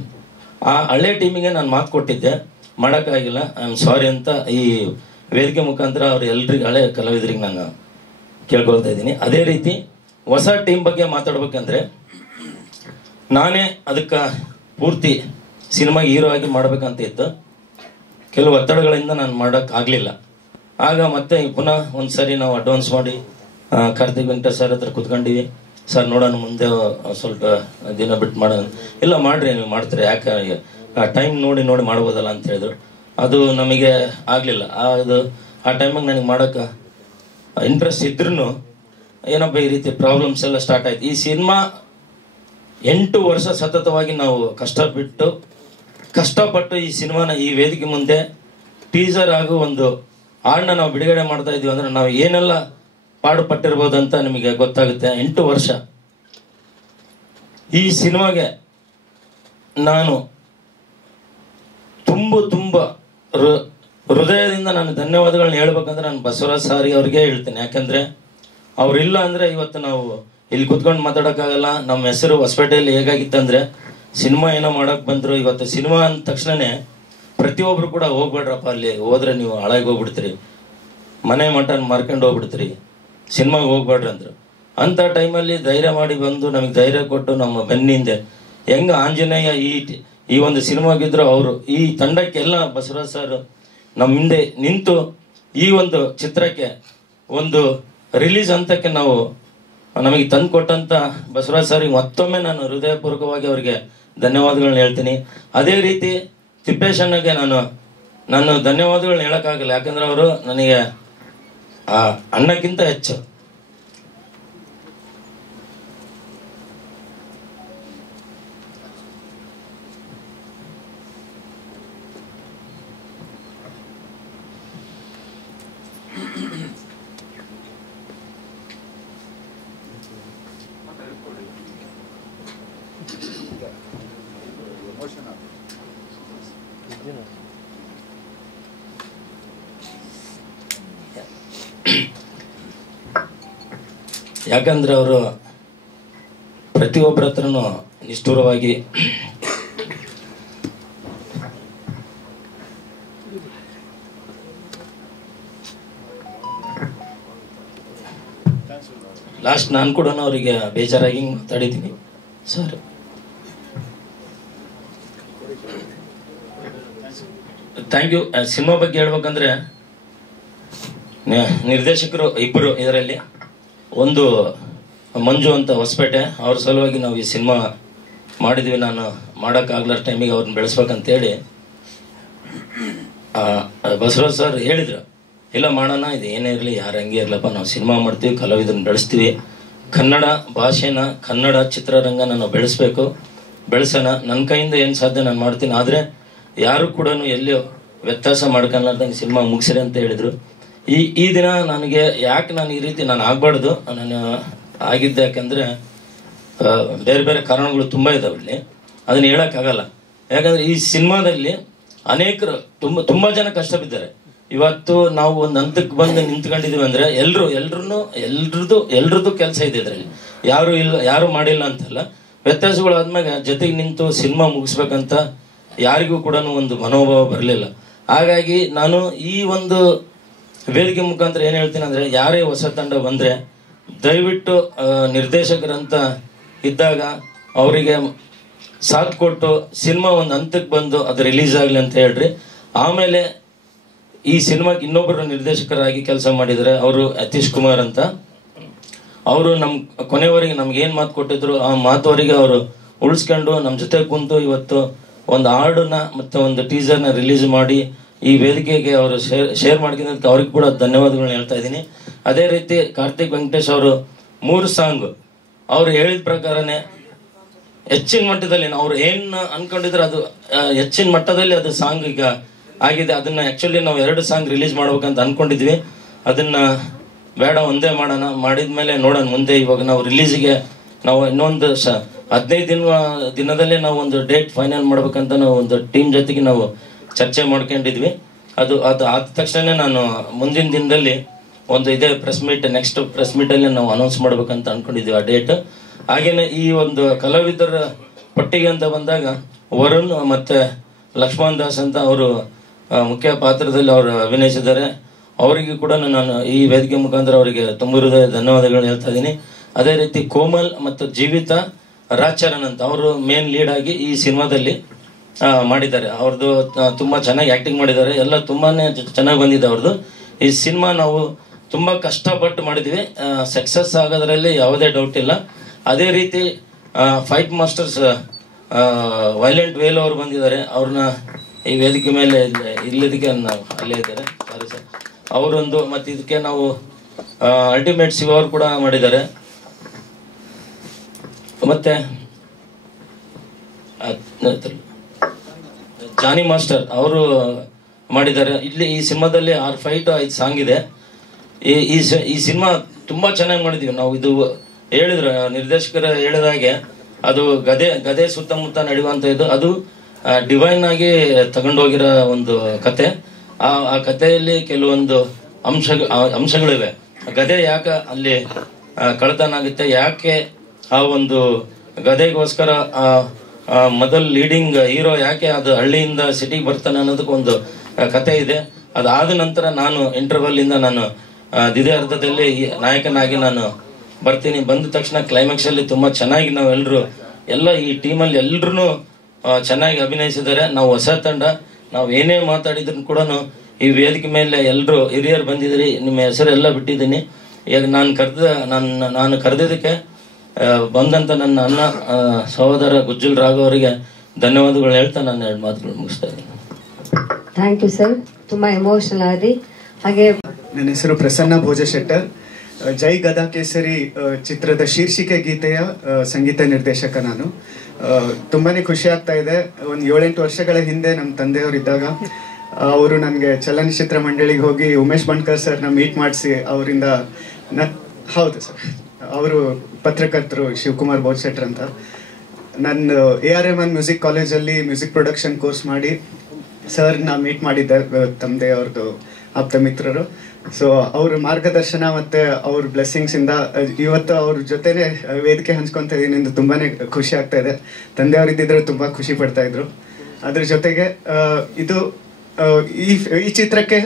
ಆ ಹಳೆ ಟೀಮಿಗೆ ನಾನು ಮಾತು ಕೊಟ್ಟಿದ್ದೆ, ಮಾಡೋಕ್ಕಾಗಿಲ್ಲ, ಐ ಆಮ್ ಸಾರಿ ಅಂತ ಈ ವೇದಿಕೆ ಮುಖಾಂತರ ಅವ್ರು ಎಲ್ರಿಗೂ, ಹಳೆ ಕಲಾವಿದರಿಗೆ ನಾನು ಕೇಳ್ಕೊಳ್ತಾ ಇದ್ದೀನಿ. ಅದೇ ರೀತಿ ಹೊಸ ಟೀಮ್ ಬಗ್ಗೆ ಮಾತಾಡ್ಬೇಕಂದ್ರೆ ನಾನೇ ಅದಕ್ಕೆ ಪೂರ್ತಿ ಸಿನಿಮಾಗೆ ಹೀರೋ ಆಗಿ ಮಾಡ್ಬೇಕಂತ ಇತ್ತು. ಕೆಲವು ಒತ್ತಡಗಳಿಂದ ನಾನು ಮಾಡೋಕ್ಕಾಗಲಿಲ್ಲ. ಆಗ ಮತ್ತೆ ಪುನಃ ಒಂದ್ಸರಿ ನಾವು ಅಡ್ವಾನ್ಸ್ ಮಾಡಿ ಕಾರ್ತಿಕ್ ವೆಂಕಟೇಶ್ ಸರ್ ಹತ್ರ ಕುತ್ಕೊಂಡಿವಿ. ಸರ್ ನೋಡೋಣ ಮುಂದೆ ಸ್ವಲ್ಪ ದಿನ ಬಿಟ್ಟು ಮಾಡೋಣ. ಇಲ್ಲ ಮಾಡ್ರಿ, ನೀವು ಮಾಡ್ತೀರಿ, ಯಾಕೆ ಟೈಮ್ ನೋಡಿ ಮಾಡ್ಬೋದಲ್ಲ ಅಂತ ಹೇಳಿದ್ರು. ಅದು ನಮಗೆ ಆಗಲಿಲ್ಲ. ಅದು ಆ ಟೈಮಿಗೆ ನನಗೆ ಮಾಡೋಕ್ಕೆ ಇಂಟ್ರೆಸ್ಟ್ ಇದ್ರೂ ಏನಪ್ಪ ಈ ರೀತಿ ಪ್ರಾಬ್ಲಮ್ಸ್ ಎಲ್ಲ ಸ್ಟಾರ್ಟ್ ಆಯ್ತು. ಈ ಸಿನಿಮಾ 8 ವರ್ಷ ಸತತವಾಗಿ ನಾವು ಕಷ್ಟಪಟ್ಟು ಈ ಸಿನಿಮಾನ ಈ ವೇದಿಕೆ ಮುಂದೆ ಟೀಸರ್ ಹಾಗೂ ಒಂದು ಹಾಡನ್ನ ನಾವು ಬಿಡುಗಡೆ ಮಾಡ್ತಾ ಇದೀವಿ ಅಂದ್ರೆ ನಾವು ಏನೆಲ್ಲ ಪಾಡು ಪಟ್ಟಿರ್ಬೋದು ಅಂತ ನಿಮಗೆ ಗೊತ್ತಾಗುತ್ತೆ. 8 ವರ್ಷ ಈ ಸಿನಿಮಾಗೆ ನಾನು ತುಂಬ ಹೃದಯದಿಂದ ನಾನು ಧನ್ಯವಾದಗಳನ್ನ ಹೇಳ್ಬೇಕಂದ್ರೆ ನಾನು ಬಸವರಾಜ್ ಸಾರಿ ಅವ್ರಿಗೆ ಹೇಳ್ತೇನೆ. ಯಾಕಂದ್ರೆ ಅವ್ರಿಲ್ಲ ಅಂದ್ರೆ ಇವತ್ತು ನಾವು ಇಲ್ಲಿ ಕುತ್ಕೊಂಡು ಮಾತಾಡೋಕ್ಕಾಗಲ್ಲ. ನಮ್ಮ ಹೆಸರು ಹೊಸಪೇಟೆಯಲ್ಲಿ ಹೇಗಾಗಿತ್ತಂದ್ರೆ ಸಿನಿಮಾ ಏನೋ ಮಾಡಕ್ ಬಂದ್ರು. ಇವತ್ತು ಸಿನಿಮಾ ಅಂದ ತಕ್ಷಣನೇ ಪ್ರತಿಯೊಬ್ರು ಕೂಡ ಹೋಗ್ಬೇಡ್ರಪ್ಪ, ಅಲ್ಲಿ ಹೋದ್ರೆ ನೀವು ಹಾಳಾಗಿ ಹೋಗ್ಬಿಡ್ತೀರಿ, ಮನೆ ಮಟನ್ ಮಾರ್ಕೊಂಡು ಹೋಗ್ಬಿಡ್ತೀರಿ, ಸಿನಿಮಾಗೆ ಹೋಗ್ಬೇಡ್ರಿ ಅಂದ್ರು. ಅಂತ ಟೈಮಲ್ಲಿ ಧೈರ್ಯ ಮಾಡಿ ಬಂದು ನಮಗೆ ಧೈರ್ಯ ಕೊಟ್ಟು ನಮ್ಮ ಬೆನ್ನಿಂದೆ ಹೆಂಗ ಆಂಜನೇಯ ಈ ಒಂದು ಸಿನಿಮಾಗಿದ್ರು ಅವರು ಈ ತಂಡಕ್ಕೆಲ್ಲ ಬಸವರಾಜ್ ಸರ್ ನಮ್ಮ ಹಿಂದೆ ನಿಂತು ಈ ಒಂದು ಚಿತ್ರಕ್ಕೆ ಒಂದು ರಿಲೀಸ್ ಹಂತಕ್ಕೆ ನಾವು ನಮಗೆ ತಂದು ಕೊಟ್ಟಂತ ಬಸವರಾಜ್ ಸರ್ ಮತ್ತೊಮ್ಮೆ ನಾನು ಹೃದಯಪೂರ್ವಕವಾಗಿ ಅವರಿಗೆ ಧನ್ಯವಾದಗಳನ್ನ ಹೇಳ್ತೀನಿ. ಅದೇ ರೀತಿ ತಿಪ್ಪೇಶಣ್ಣಗೆ ನಾನು ಧನ್ಯವಾದಗಳನ್ನ ಹೇಳಕ್ಕಾಗಲ್ಲ. ಯಾಕಂದ್ರೆ ಅವರು ನನಗೆ ಅಣ್ಣಕ್ಕಿಂತ ಹೆಚ್ಚು. ಯಾಕಂದ್ರೆ ಅವರು ಪ್ರತಿಯೊಬ್ಬರ ಹತ್ರನೂ ನಿಷ್ಠುರವಾಗಿ ಲಾಸ್ಟ್ ನಾನು ಕೂಡ ಅವರಿಗೆ ಬೇಜಾರಾಗಿ ಮಾತಾಡಿದ್ದೀನಿ ಸರ್. Thank you. ಸಿನಿಮಾ ಬಗ್ಗೆ ಹೇಳ್ಬೇಕಂದ್ರೆ ನಿರ್ದೇಶಕರು ಇಬ್ಬರು ಇದರಲ್ಲಿ, ಒಂದು ಮಂಜು ಅಂತ ಹೊಸಪೇಟೆ, ಅವ್ರ ಸಲುವಾಗಿ ನಾವು ಈ ಸಿನಿಮಾ ಮಾಡಿದ್ವಿ. ನಾನು ಮಾಡೋಕ್ಕಾಗ್ಲಾರ ಟೈಮಿಗೆ ಅವ್ರನ್ನ ಬೆಳೆಸ್ಬೇಕಂತೇಳಿ ಬಸವರಾಜ್ ಸರ್ ಹೇಳಿದ್ರು, ಇಲ್ಲ ಮಾಡೋಣ, ಇದು ಏನೇ ಇರಲಿ ಯಾರು ಹಂಗೆ ಇರಲಪ್ಪ, ನಾವು ಸಿನಿಮಾ ಮಾಡ್ತೀವಿ, ಕಲಾವಿದರನ್ನ ಬೆಳೆಸ್ತೀವಿ, ಕನ್ನಡ ಭಾಷೆನ ಕನ್ನಡ ಚಿತ್ರರಂಗನ ನಾವು ಬೆಳೆಸೋಣ, ನನ್ನ ಕೈಯಿಂದ ಏನು ಸಾಧ್ಯ ನಾನು ಮಾಡ್ತೀನಿ, ಆದರೆ ಯಾರು ಕೂಡ ಎಲ್ಲಿಯೋ ವ್ಯತ್ಯಾಸ ಮಾಡ್ಕೊಳ್ಳಾರ್ದಂಗೆ ಸಿನಿಮಾ ಮುಗಿಸಿರಿ ಅಂತ ಹೇಳಿದ್ರು. ಈ ದಿನ ನನಗೆ ಯಾಕೆ ನಾನು ಈ ರೀತಿ ನಾನು ಆಗ್ಬಾರ್ದು, ನಾನು ಆಗಿದ್ದೆ ಯಾಕಂದ್ರೆ ಬೇರೆ ಬೇರೆ ಕಾರಣಗಳು ತುಂಬ ಇದಾವೆ ಇಲ್ಲಿ, ಅದನ್ನ ಹೇಳಕ್ಕಾಗಲ್ಲ. ಯಾಕಂದ್ರೆ ಈ ಸಿನಿಮಾದಲ್ಲಿ ಅನೇಕರು ತುಂಬಾ ಜನ ಕಷ್ಟ ಬಿದ್ದಾರೆ. ಇವತ್ತು ನಾವು ಒಂದು ಹಂತಕ್ಕೆ ಬಂದು ನಿಂತ್ಕೊಂಡಿದೀವಿ ಅಂದ್ರೆ ಎಲ್ರದ್ದು ಕೆಲಸ ಇದೆ ಇದರಲ್ಲಿ, ಯಾರು ಮಾಡಿಲ್ಲ ಅಂತಲ್ಲ, ವ್ಯತ್ಯಾಸಗಳು ಆದ್ಮೇಲೆ ಜೊತೆಗೆ ನಿಂತು ಸಿನಿಮಾ ಮುಗಿಸ್ಬೇಕಂತ ಯಾರಿಗೂ ಕೂಡ ಒಂದು ಮನೋಭಾವ ಬರಲಿಲ್ಲ. ಹಾಗಾಗಿ ನಾನು ಈ ಒಂದು ವೇದಿಕೆ ಮುಖಾಂತರ ಏನ್ ಹೇಳ್ತೀನಿ ಅಂದ್ರೆ, ಯಾರೇ ಹೊಸ ತಂಡ ಬಂದ್ರೆ ದಯವಿಟ್ಟು ನಿರ್ದೇಶಕರಂತ ಇದ್ದಾಗ ಅವರಿಗೆ ಸಾಥ್ ಕೊಟ್ಟು ಸಿನಿಮಾ ಒಂದು ಹಂತಕ್ಕೆ ಬಂದು ಅದು ರಿಲೀಸ್ ಆಗ್ಲಿ ಅಂತ ಹೇಳ್ರಿ. ಆಮೇಲೆ ಈ ಸಿನಿಮಾಗೆ ಇನ್ನೊಬ್ಬರು ನಿರ್ದೇಶಕರಾಗಿ ಕೆಲಸ ಮಾಡಿದ್ದಾರೆ, ಅವರು ಯತೀಶ್ ಕುಮಾರ್ ಅಂತ. ಅವರು ಕೊನೆವರೆಗೆ ನಮ್ಗೆ ಏನ್ ಮಾತು ಕೊಟ್ಟಿದ್ರು ಆ ಮಾತುವರೆಗೆ ಅವರು ಉಳಿಸ್ಕೊಂಡು ನಮ್ಮ ಜೊತೆ ಕುಂತು ಇವತ್ತು ಒಂದು ಹಾಡನ್ನ ಮತ್ತೆ ಒಂದು ಟೀಸರ್ನ ರಿಲೀಸ್ ಮಾಡಿ ಈ ವೇದಿಕೆಗೆ ಅವರು ಶೇರ್ ಮಾಡ್ಕೊಂಡದಕ್ಕೆ ಅವ್ರಿಗೆ ಕೂಡ ಧನ್ಯವಾದಗಳನ್ನ ಹೇಳ್ತಾ ಇದ್ದೀನಿ. ಅದೇ ರೀತಿ ಕಾರ್ತಿಕ್ ವೆಂಕಟೇಶ್ ಅವರು 3 ಸಾಂಗ್ ಅವ್ರು ಹೇಳಿದ ಪ್ರಕಾರನೇ ಹೆಚ್ಚಿನ ಮಟ್ಟದಲ್ಲಿ ಅವ್ರು ಏನ್ ಅನ್ಕೊಂಡಿದ್ರೆ ಅದು ಹೆಚ್ಚಿನ ಮಟ್ಟದಲ್ಲಿ ಅದು ಸಾಂಗ್ ಈಗ ಆಗಿದೆ. ಅದನ್ನ ಆಕ್ಚುಲಿ ನಾವು 2 ಸಾಂಗ್ ರಿಲೀಸ್ ಮಾಡ್ಬೇಕಂತ ಅನ್ಕೊಂಡಿದ್ವಿ, ಅದನ್ನ ಬೇಡ ಒಂದೇ ಮಾಡೋಣ, ಮಾಡಿದ್ಮೇಲೆ ನೋಡೋಣ ಮುಂದೆ. ಇವಾಗ ನಾವು ರಿಲೀಸ್ಗೆ ನಾವು ಇನ್ನೊಂದು 15 ದಿನದಲ್ಲೇ ನಾವು ಒಂದು ಡೇಟ್ ಫೈನಲ್ ಮಾಡ್ಬೇಕಂತ ನಾವು ಒಂದು ಟೀಮ್ ಜೊತೆಗೆ ನಾವು ಚರ್ಚೆ ಮಾಡ್ಕೊಂಡಿದ್ವಿ. ಅದು ಆದ ತಕ್ಷಣ ನಾನು ಮುಂದಿನ ದಿನದಲ್ಲಿ ಒಂದು ಇದೇ ನೆಕ್ಸ್ಟ್ ಪ್ರೆಸ್ ಮೀಟ್ ಅಲ್ಲಿ ನಾವು ಅನೌನ್ಸ್ ಮಾಡ್ಬೇಕಂತ ಅನ್ಕೊಂಡಿದ್ವಿ ಆ ಡೇಟ್. ಹಾಗೇನೆ ಈ ಒಂದು ಕಲಾವಿದರ ಪಟ್ಟಿಗೆ ಅಂತ ಬಂದಾಗ ವರುಣ್ ಮತ್ತೆ ಲಕ್ಷ್ಮಣ್ ದಾಸ್ ಅಂತ ಅವರು ಮುಖ್ಯ ಪಾತ್ರದಲ್ಲಿ ಅವರು ಅಭಿನಯಿಸಿದ್ದಾರೆ. ಅವರಿಗೆ ಕೂಡ ನಾನು ಈ ವೇದಿಕೆ ಮುಖಾಂತರ ಅವರಿಗೆ ತುಂಬ ಹೃದಯ ಧನ್ಯವಾದಗಳನ್ನ ಹೇಳ್ತಾ ಇದ್ದೀನಿ. ಅದೇ ರೀತಿ ಕೋಮಲ್ ಮತ್ತು ಜೀವಿತ ರಾಜಚರಣ್ ಅಂತ ಅವರು ಮೇನ್ ಲೀಡ್ ಆಗಿ ಈ ಸಿನಿಮಾದಲ್ಲಿ ಮಾಡಿದ್ದಾರೆ. ಅವ್ರದ್ದು ತುಂಬಾ ಚೆನ್ನಾಗಿ ಆಕ್ಟಿಂಗ್ ಮಾಡಿದ್ದಾರೆ, ಎಲ್ಲ ತುಂಬಾನೇ ಚೆನ್ನಾಗಿ ಬಂದಿದೆ ಅವ್ರದ್ದು. ಈ ಸಿನಿಮಾ ನಾವು ತುಂಬಾ ಕಷ್ಟಪಟ್ಟು ಮಾಡಿದ್ವಿ, ಸಕ್ಸಸ್ ಆಗೋದ್ರಲ್ಲಿ ಯಾವುದೇ ಡೌಟ್ ಇಲ್ಲ. ಅದೇ ರೀತಿ ಫೈಟ್ ಮಾಸ್ಟರ್ಸ್ ವೈಲೆಂಟ್ ವೇಲ್ ಅವರು ಬಂದಿದ್ದಾರೆ, ಅವ್ರನ್ನ ಈ ವೇದಿಕೆ ಮೇಲೆ ಇಲ್ಲದಕ್ಕೆ ನಾವು ಅಲ್ಲೇ ಇದ್ದಾರೆ, ಸಾರಿ ಸರ್. ಅವರೊಂದು ಮತ್ತೆ ಇದಕ್ಕೆ ನಾವು ಅಲ್ಟಿಮೇಟ್ ಶಿವ ಅವರು ಕೂಡ ಮಾಡಿದ್ದಾರೆ. ಮತ್ತೆ ಜಾನಿ ಮಾಸ್ಟರ್ ಅವರು ಮಾಡಿದ್ದಾರೆ. ಇಲ್ಲಿ ಈ ಸಿನಿಮಾದಲ್ಲಿ 6 ಫೈಟ್ 5 ಸಾಂಗ್ ಇದೆ. ಈ ಸಿನಿಮಾ ತುಂಬಾ ಚೆನ್ನಾಗಿ ಮಾಡಿದೀವಿ ನಾವು. ಇದು ಹೇಳಿದ್ರು ನಿರ್ದೇಶಕರು ಹೇಳಿದಾಗೆ, ಅದು ಗದೆ ಸುತ್ತಮುತ್ತ ನಡೆಯುವಂತ ಇದು, ಅದು ಡಿವೈನ್ ಆಗಿ ತಗೊಂಡೋಗಿರೋ ಒಂದು ಕತೆ. ಆ ಕಥೆಯಲ್ಲಿ ಕೆಲವೊಂದು ಅಂಶಗಳಿವೆ. ಗದೆ ಯಾಕೆ ಅಲ್ಲಿ ಕಳ್ತನ ಆಗುತ್ತೆ, ಯಾಕೆ ಆ ಒಂದು ಗದೆಗೋಸ್ಕರ ಮೊದಲ್ ಲೀಡಿಂಗ್ ಹೀರೋ ಯಾಕೆ ಅದು ಹಳ್ಳಿಯಿಂದ ಸಿಟಿಗೆ ಬರ್ತಾನೆ ಅನ್ನೋದಕ್ಕೊಂದು ಕತೆ ಇದೆ. ಅದಾದ ನಂತರ ನಾನು ಇಂಟರ್ವಲ್ ಇಂದ ನಾನು ದಿದೆ ಅರ್ಧದಲ್ಲಿ ನಾಯಕನಾಗಿ ನಾನು ಬರ್ತೀನಿ. ಬಂದ ತಕ್ಷಣ ಕ್ಲೈಮ್ಯಾಕ್ಸ್ ಅಲ್ಲಿ ತುಂಬಾ ಚೆನ್ನಾಗಿ ನಾವೆಲ್ಲರೂ ಎಲ್ಲ ಈ ಟೀಮಲ್ಲಿ ಎಲ್ರು ಚೆನ್ನಾಗಿ ಅಭಿನಯಿಸಿದ್ದಾರೆ. ನಾವು ಹೊಸ ತಂಡ, ನಾವು ಏನೇ ಮಾತಾಡಿದ್ರು ಕೂಡ ಈ ವೇದಿಕೆ ಮೇಲೆ ಎಲ್ಲರೂ ಹಿರಿಯರು ಬಂದಿದ್ರಿ, ನಿಮ್ಮ ಹೆಸರೆಲ್ಲ ಬಿಟ್ಟಿದ್ದೀನಿ. ಈಗ ನಾನು ಕರೆದಿದ್ದಕ್ಕೆ ಬಂದಂತ ನನ್ನ ಅಣ್ಣ ಸಹೋದರ ಗುಜ್ಜಲ್ ರಾಘವ್ ಅವರಿಗೆ ಧನ್ಯವಾದಗಳು ಹೇಳ್ತಾ ನಾನು 2 ಮಾತುಗಳು ಮುಗಿಸ್ತಾ ಇದ್ದೀನಿ. ಥ್ಯಾಂಕ್ ಯು ಸರ್, ತುಂಬಾ ಎಮೋಷನಲ್ ಆಗಿ. ಹಾಗೆ ನನ್ನ ಹೆಸರು ಪ್ರಸನ್ನ ಭೋಜಶೆಟ್ಟರ್. ಜೈ ಗದಾ ಕೇಸರಿ ಚಿತ್ರದ ಶೀರ್ಷಿಕೆ ಗೀತೆಯ ಸಂಗೀತ ನಿರ್ದೇಶಕ ನಾನು. ತುಂಬಾನೇ ಖುಷಿ ಆಗ್ತಾ ಇದೆ. ಒಂದು 7-8 ವರ್ಷಗಳ ಹಿಂದೆ ನಮ್ಮ ತಂದೆಯವರಿದ್ದಾಗ ಅವರು ನನಗೆ ಚಲನಚಿತ್ರ ಮಂಡಳಿಗೆ ಹೋಗಿ ಉಮೇಶ್ ಬಂಡ್ಕರ್ ಸರ್ನ ಮೀಟ್ ಮಾಡಿಸಿ ಅವರಿಂದ ಹೌದು ಸರ್, ಅವರು ಪತ್ರಕರ್ತರು ಶಿವಕುಮಾರ್ ಬೋಜ್ಶೆಟ್ರ್ ಅಂತ. ನಾನು ARMN ಮ್ಯೂಸಿಕ್ ಕಾಲೇಜಲ್ಲಿ ಮ್ಯೂಸಿಕ್ ಪ್ರೊಡಕ್ಷನ್ ಕೋರ್ಸ್ ಮಾಡಿ ಸರ್ನ ಮೀಟ್ ಮಾಡಿದ್ದೆ, ತಂದೆ ಅವ್ರದ್ದು ಆಪ್ತ ಮಿತ್ರರು. ಸೊ ಅವ್ರ ಮಾರ್ಗದರ್ಶನ ಮತ್ತೆ ಅವ್ರ ಬ್ಲೆಸ್ಸಿಂಗ್ಸ್ ಇಂದ ಇವತ್ತು ಅವ್ರ ಜೊತೆನೆ ವೇದಿಕೆ ಹಂಚ್ಕೊಂತ ಇದೀನಿ ಎಂದು ತುಂಬಾನೇ ಖುಷಿ ಆಗ್ತಾ ಇದೆ. ತಂದೆಯವರಿದ್ದಿದ್ರೆ ತುಂಬಾ ಖುಷಿ ಪಡ್ತಾ ಇದ್ರು. ಅದ್ರ ಜೊತೆಗೆ ಇದು ಈ ಚಿತ್ರಕ್ಕೆ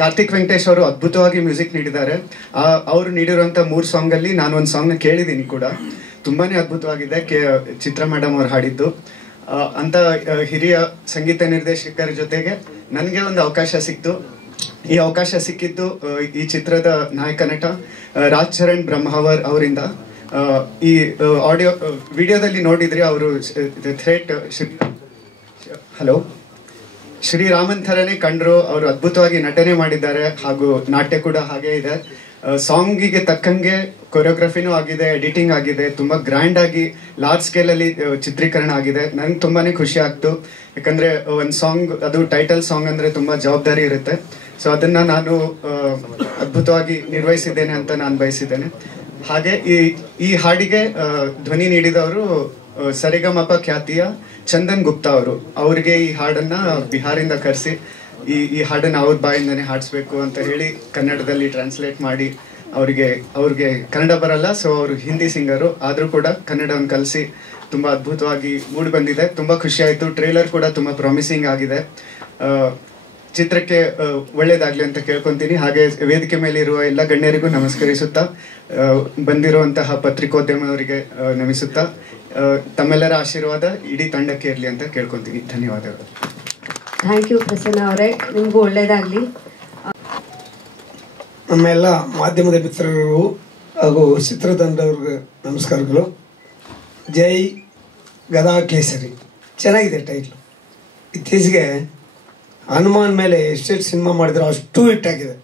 ಕಾರ್ತಿಕ್ ವೆಂಕಟೇಶ್ ಅವರು ಅದ್ಭುತವಾಗಿ ಮ್ಯೂಸಿಕ್ ನೀಡಿದ್ದಾರೆ. ಅವರು ನೀಡಿರುವಂತ 3 ಸಾಂಗ್ ಅಲ್ಲಿ ನಾನು ಒಂದು ಸಾಂಗ್ ನ ಕೇಳಿದ್ದೀನಿ ಕೂಡ, ತುಂಬಾನೇ ಅದ್ಭುತವಾಗಿದೆ. ಚಿತ್ರ ಮೇಡಮ್ ಅವ್ರು ಹಾಡಿದ್ದು. ಅಂತ ಹಿರಿಯ ಸಂಗೀತ ನಿರ್ದೇಶಕರ ಜೊತೆಗೆ ನನಗೆ ಒಂದು ಅವಕಾಶ ಸಿಕ್ತು. ಈ ಅವಕಾಶ ಸಿಕ್ಕಿದ್ದು ಈ ಚಿತ್ರದ ನಾಯಕ ನಟ ರಾಜ್ ಚರಣ್ ಬ್ರಹ್ಮಾವರ್ ಅವರಿಂದ. ಈ ಆಡಿಯೋ ವಿಡಿಯೋದಲ್ಲಿ ನೋಡಿದ್ರಿ, ಅವರು ಥ್ರೇಟ್ ಹಲೋ ಶ್ರೀರಾಮನ್ ಥರನೇ ಕಂಡ್ರು. ಅವರು ಅದ್ಭುತವಾಗಿ ನಟನೆ ಮಾಡಿದ್ದಾರೆ, ಹಾಗೂ ನಾಟ್ಯ ಕೂಡ ಹಾಗೆ ಇದೆ. ಸಾಂಗಿಗೆ ತಕ್ಕಂಗೆ ಕೊರಿಯೋಗ್ರಫಿನೂ ಆಗಿದೆ, ಎಡಿಟಿಂಗ್ ಆಗಿದೆ, ತುಂಬಾ ಗ್ರ್ಯಾಂಡ್ ಆಗಿ ಲಾರ್ಜ್ ಸ್ಕೇಲ್ ಅಲ್ಲಿ ಚಿತ್ರೀಕರಣ ಆಗಿದೆ. ನಂಗೆ ತುಂಬಾನೇ ಖುಷಿ ಆಗ್ತು. ಯಾಕಂದ್ರೆ ಒಂದು ಸಾಂಗ್, ಅದು ಟೈಟಲ್ ಸಾಂಗ್ ಅಂದ್ರೆ ತುಂಬಾ ಜವಾಬ್ದಾರಿ ಇರುತ್ತೆ. ಸೊ ಅದನ್ನ ನಾನು ಅದ್ಭುತವಾಗಿ ನಿರ್ವಹಿಸಿದ್ದೇನೆ ಅಂತ ನಾನು ಬಯಸಿದ್ದೇನೆ. ಹಾಗೆ ಈ ಹಾಡಿಗೆ ಧ್ವನಿ ನೀಡಿದವರು ಸರಿಗಮಪ ಖ್ಯಾತಿಯ ಚಂದನ್ ಗುಪ್ತಾ ಅವರು. ಅವರಿಗೆ ಈ ಹಾಡನ್ನ ಬಿಹಾರಿಂದ ಕರೆಸಿ ಈ ಹಾಡನ್ನ ಅವ್ರ ಬಾಯಿಂದನೇ ಹಾಡಿಸ್ಬೇಕು ಅಂತ ಹೇಳಿ ಕನ್ನಡದಲ್ಲಿ ಟ್ರಾನ್ಸ್ಲೇಟ್ ಮಾಡಿ, ಅವ್ರಿಗೆ ಕನ್ನಡ ಬರಲ್ಲ, ಸೊ ಅವರು ಹಿಂದಿ ಸಿಂಗರು ಆದ್ರೂ ಕೂಡ ಕನ್ನಡವನ್ನು ಕಲಿಸಿ ತುಂಬಾ ಅದ್ಭುತವಾಗಿ ಮೂಡಿ ಬಂದಿದೆ. ತುಂಬಾ ಖುಷಿ ಆಯ್ತು. ಟ್ರೇಲರ್ ಕೂಡ ತುಂಬಾ ಪ್ರಾಮಿಸಿಂಗ್ ಆಗಿದೆ. ಚಿತ್ರಕ್ಕೆ ಒಳ್ಳೇದಾಗ್ಲಿ ಅಂತ ಕೇಳ್ಕೊಂತೀನಿ. ಹಾಗೆ ವೇದಿಕೆ ಮೇಲೆ ಇರುವ ಎಲ್ಲ ಗಣ್ಯರಿಗೂ ನಮಸ್ಕರಿಸುತ್ತಾ, ಬಂದಿರುವಂತಹ ಪತ್ರಿಕೋದ್ಯಮವರಿಗೆ ನಮಿಸುತ್ತಾ, ತಮ್ಮೆಲ್ಲರ ಆಶೀರ್ವಾದ ಇಡೀ ತಂಡಕ್ಕೆ ಇರಲಿ ಅಂತ ಕೇಳ್ಕೊಂತೀನಿ. ಧನ್ಯವಾದಗಳು. ಥ್ಯಾಂಕ್ ಯು ಪ್ರಸನ್ನ ಅವರೇ, ನಿಮಗೂ ಒಳ್ಳೇದಾಗ್ಲಿ. ನಮ್ಮೆಲ್ಲ ಮಾಧ್ಯಮದ ಮಿತ್ರರಿಗೂ ಹಾಗೂ ಚಿತ್ರತಂಡವ್ರಿಗೆ ನಮಸ್ಕಾರಗಳು. ಜೈ ಗದಾ ಕೇಸರಿ ಚೆನ್ನಾಗಿದೆ ಟೈಟ್ಲು. ಇತ್ತೀಚೆಗೆ ಹನುಮಾನ್ ಮೇಲೆ ಎಷ್ಟೆಷ್ಟು ಸಿನಿಮಾ ಮಾಡಿದ್ರು ಅಷ್ಟು ಹಿಟ್ಟಾಗಿದೆ.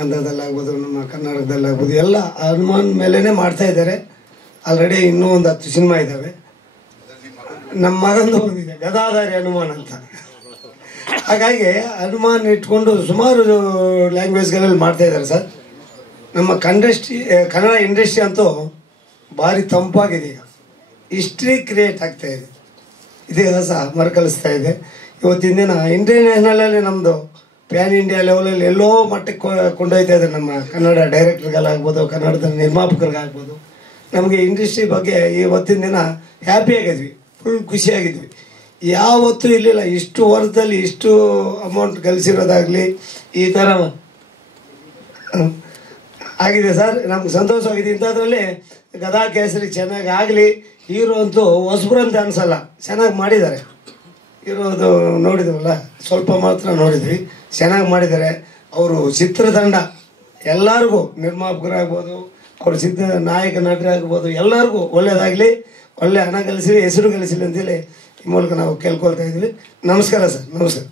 ಆಂಧ್ರದಲ್ಲಾಗ್ಬೋದು, ನಮ್ಮ ಕರ್ನಾಟಕದಲ್ಲಾಗ್ಬೋದು, ಎಲ್ಲ ಹನುಮಾನ್ ಮೇಲೇ ಮಾಡ್ತಾ ಇದ್ದಾರೆ. ಆಲ್ರೆಡಿ ಇನ್ನೂ ಒಂದು 10 ಸಿನಿಮಾ ಇದ್ದಾವೆ. ನಮ್ಮ ಮಗಂದು ಒಂದಿದೆ ಗದಾಧಾರಿ ಹನುಮಾನ್ ಅಂತ. ಹಾಗಾಗಿ ಹನುಮಾನ್ ಇಟ್ಕೊಂಡು ಸುಮಾರು ಲ್ಯಾಂಗ್ವೇಜ್ಗಳಲ್ಲಿ ಮಾಡ್ತಾ ಇದ್ದಾರೆ ಸರ್. ನಮ್ಮ ಕನ್ನಡ ಇಂಡಸ್ಟ್ರಿ ಅಂತೂ ಭಾರಿ ತಂಪಾಗಿದೆ. ಈಗ ಹಿಸ್ಟ್ರಿ ಕ್ರಿಯೇಟ್ ಆಗ್ತಾ ಇದೆ, ಇತಿಹಾಸ ಮರುಕಳಿಸ್ತಾ ಇದೆ. ಇವತ್ತಿನ ದಿನ ಇಂಟರ್ನ್ಯಾಷನಲಲ್ಲಿ ನಮ್ಮದು ಪ್ಯಾನ್ ಇಂಡಿಯಾ ಲೆವೆಲಲ್ಲಿ ಎಲ್ಲೋ ಮಟ್ಟಕ್ಕೆ ಕೊಂಡೊಯ್ತಾ ಇದೆ. ನಮ್ಮ ಕನ್ನಡ ಡೈರೆಕ್ಟರ್ಗಳಾಗ್ಬೋದು, ಕನ್ನಡದ ನಿರ್ಮಾಪಕರಿಗಾಗ್ಬೋದು. ನಮಗೆ ಇಂಡಸ್ಟ್ರಿ ಬಗ್ಗೆ ಇವತ್ತಿನ ದಿನ ಹ್ಯಾಪಿ ಆಗಿದ್ವಿ, ಫುಲ್ ಖುಷಿಯಾಗಿದ್ವಿ. ಯಾವತ್ತೂ ಇರಲಿಲ್ಲ ಇಷ್ಟು ವರ್ಷದಲ್ಲಿ ಇಷ್ಟು ಅಮೌಂಟ್ ಗಳಿಸಿರೋದಾಗಲಿ ಈ ಥರ ಆಗಿದೆ ಸರ್. ನಮ್ಗೆ ಸಂತೋಷವಾಗಿದೆ. ಇಂಥದ್ರಲ್ಲಿ ಗದಾ ಕೇಸರಿ ಚೆನ್ನಾಗಿ ಆಗಲಿ. ಹೀರೋ ಅಂತೂ ಹೊಸಬ್ರಂತ ಅನಿಸಲ್ಲ, ಚೆನ್ನಾಗಿ ಮಾಡಿದ್ದಾರೆ. ಇರೋದು ನೋಡಿದ್ವಲ್ಲ, ಸ್ವಲ್ಪ ಮಾತ್ರ ನೋಡಿದ್ವಿ, ಚೆನ್ನಾಗಿ ಮಾಡಿದ್ದಾರೆ. ಅವರು ಚಿತ್ರತಂಡ ಎಲ್ಲರಿಗೂ, ನಿರ್ಮಾಪಕರಾಗ್ಬೋದು, ಅವರು ನಾಯಕ ನಟರಾಗ್ಬೋದು, ಎಲ್ಲರಿಗೂ ಒಳ್ಳೇದಾಗಲಿ, ಒಳ್ಳೆ ಹಣ ಗಳಿಸಲಿ, ಹೆಸರು ಗಳಿಸಲಿ ಅಂತೇಳಿ ಈ ಮೂಲಕ ನಾವು ಕೇಳ್ಕೊಳ್ತಾ ಇದ್ವಿ. ನಮಸ್ಕಾರ ಸರ್. ನಮಸ್ಕಾರ.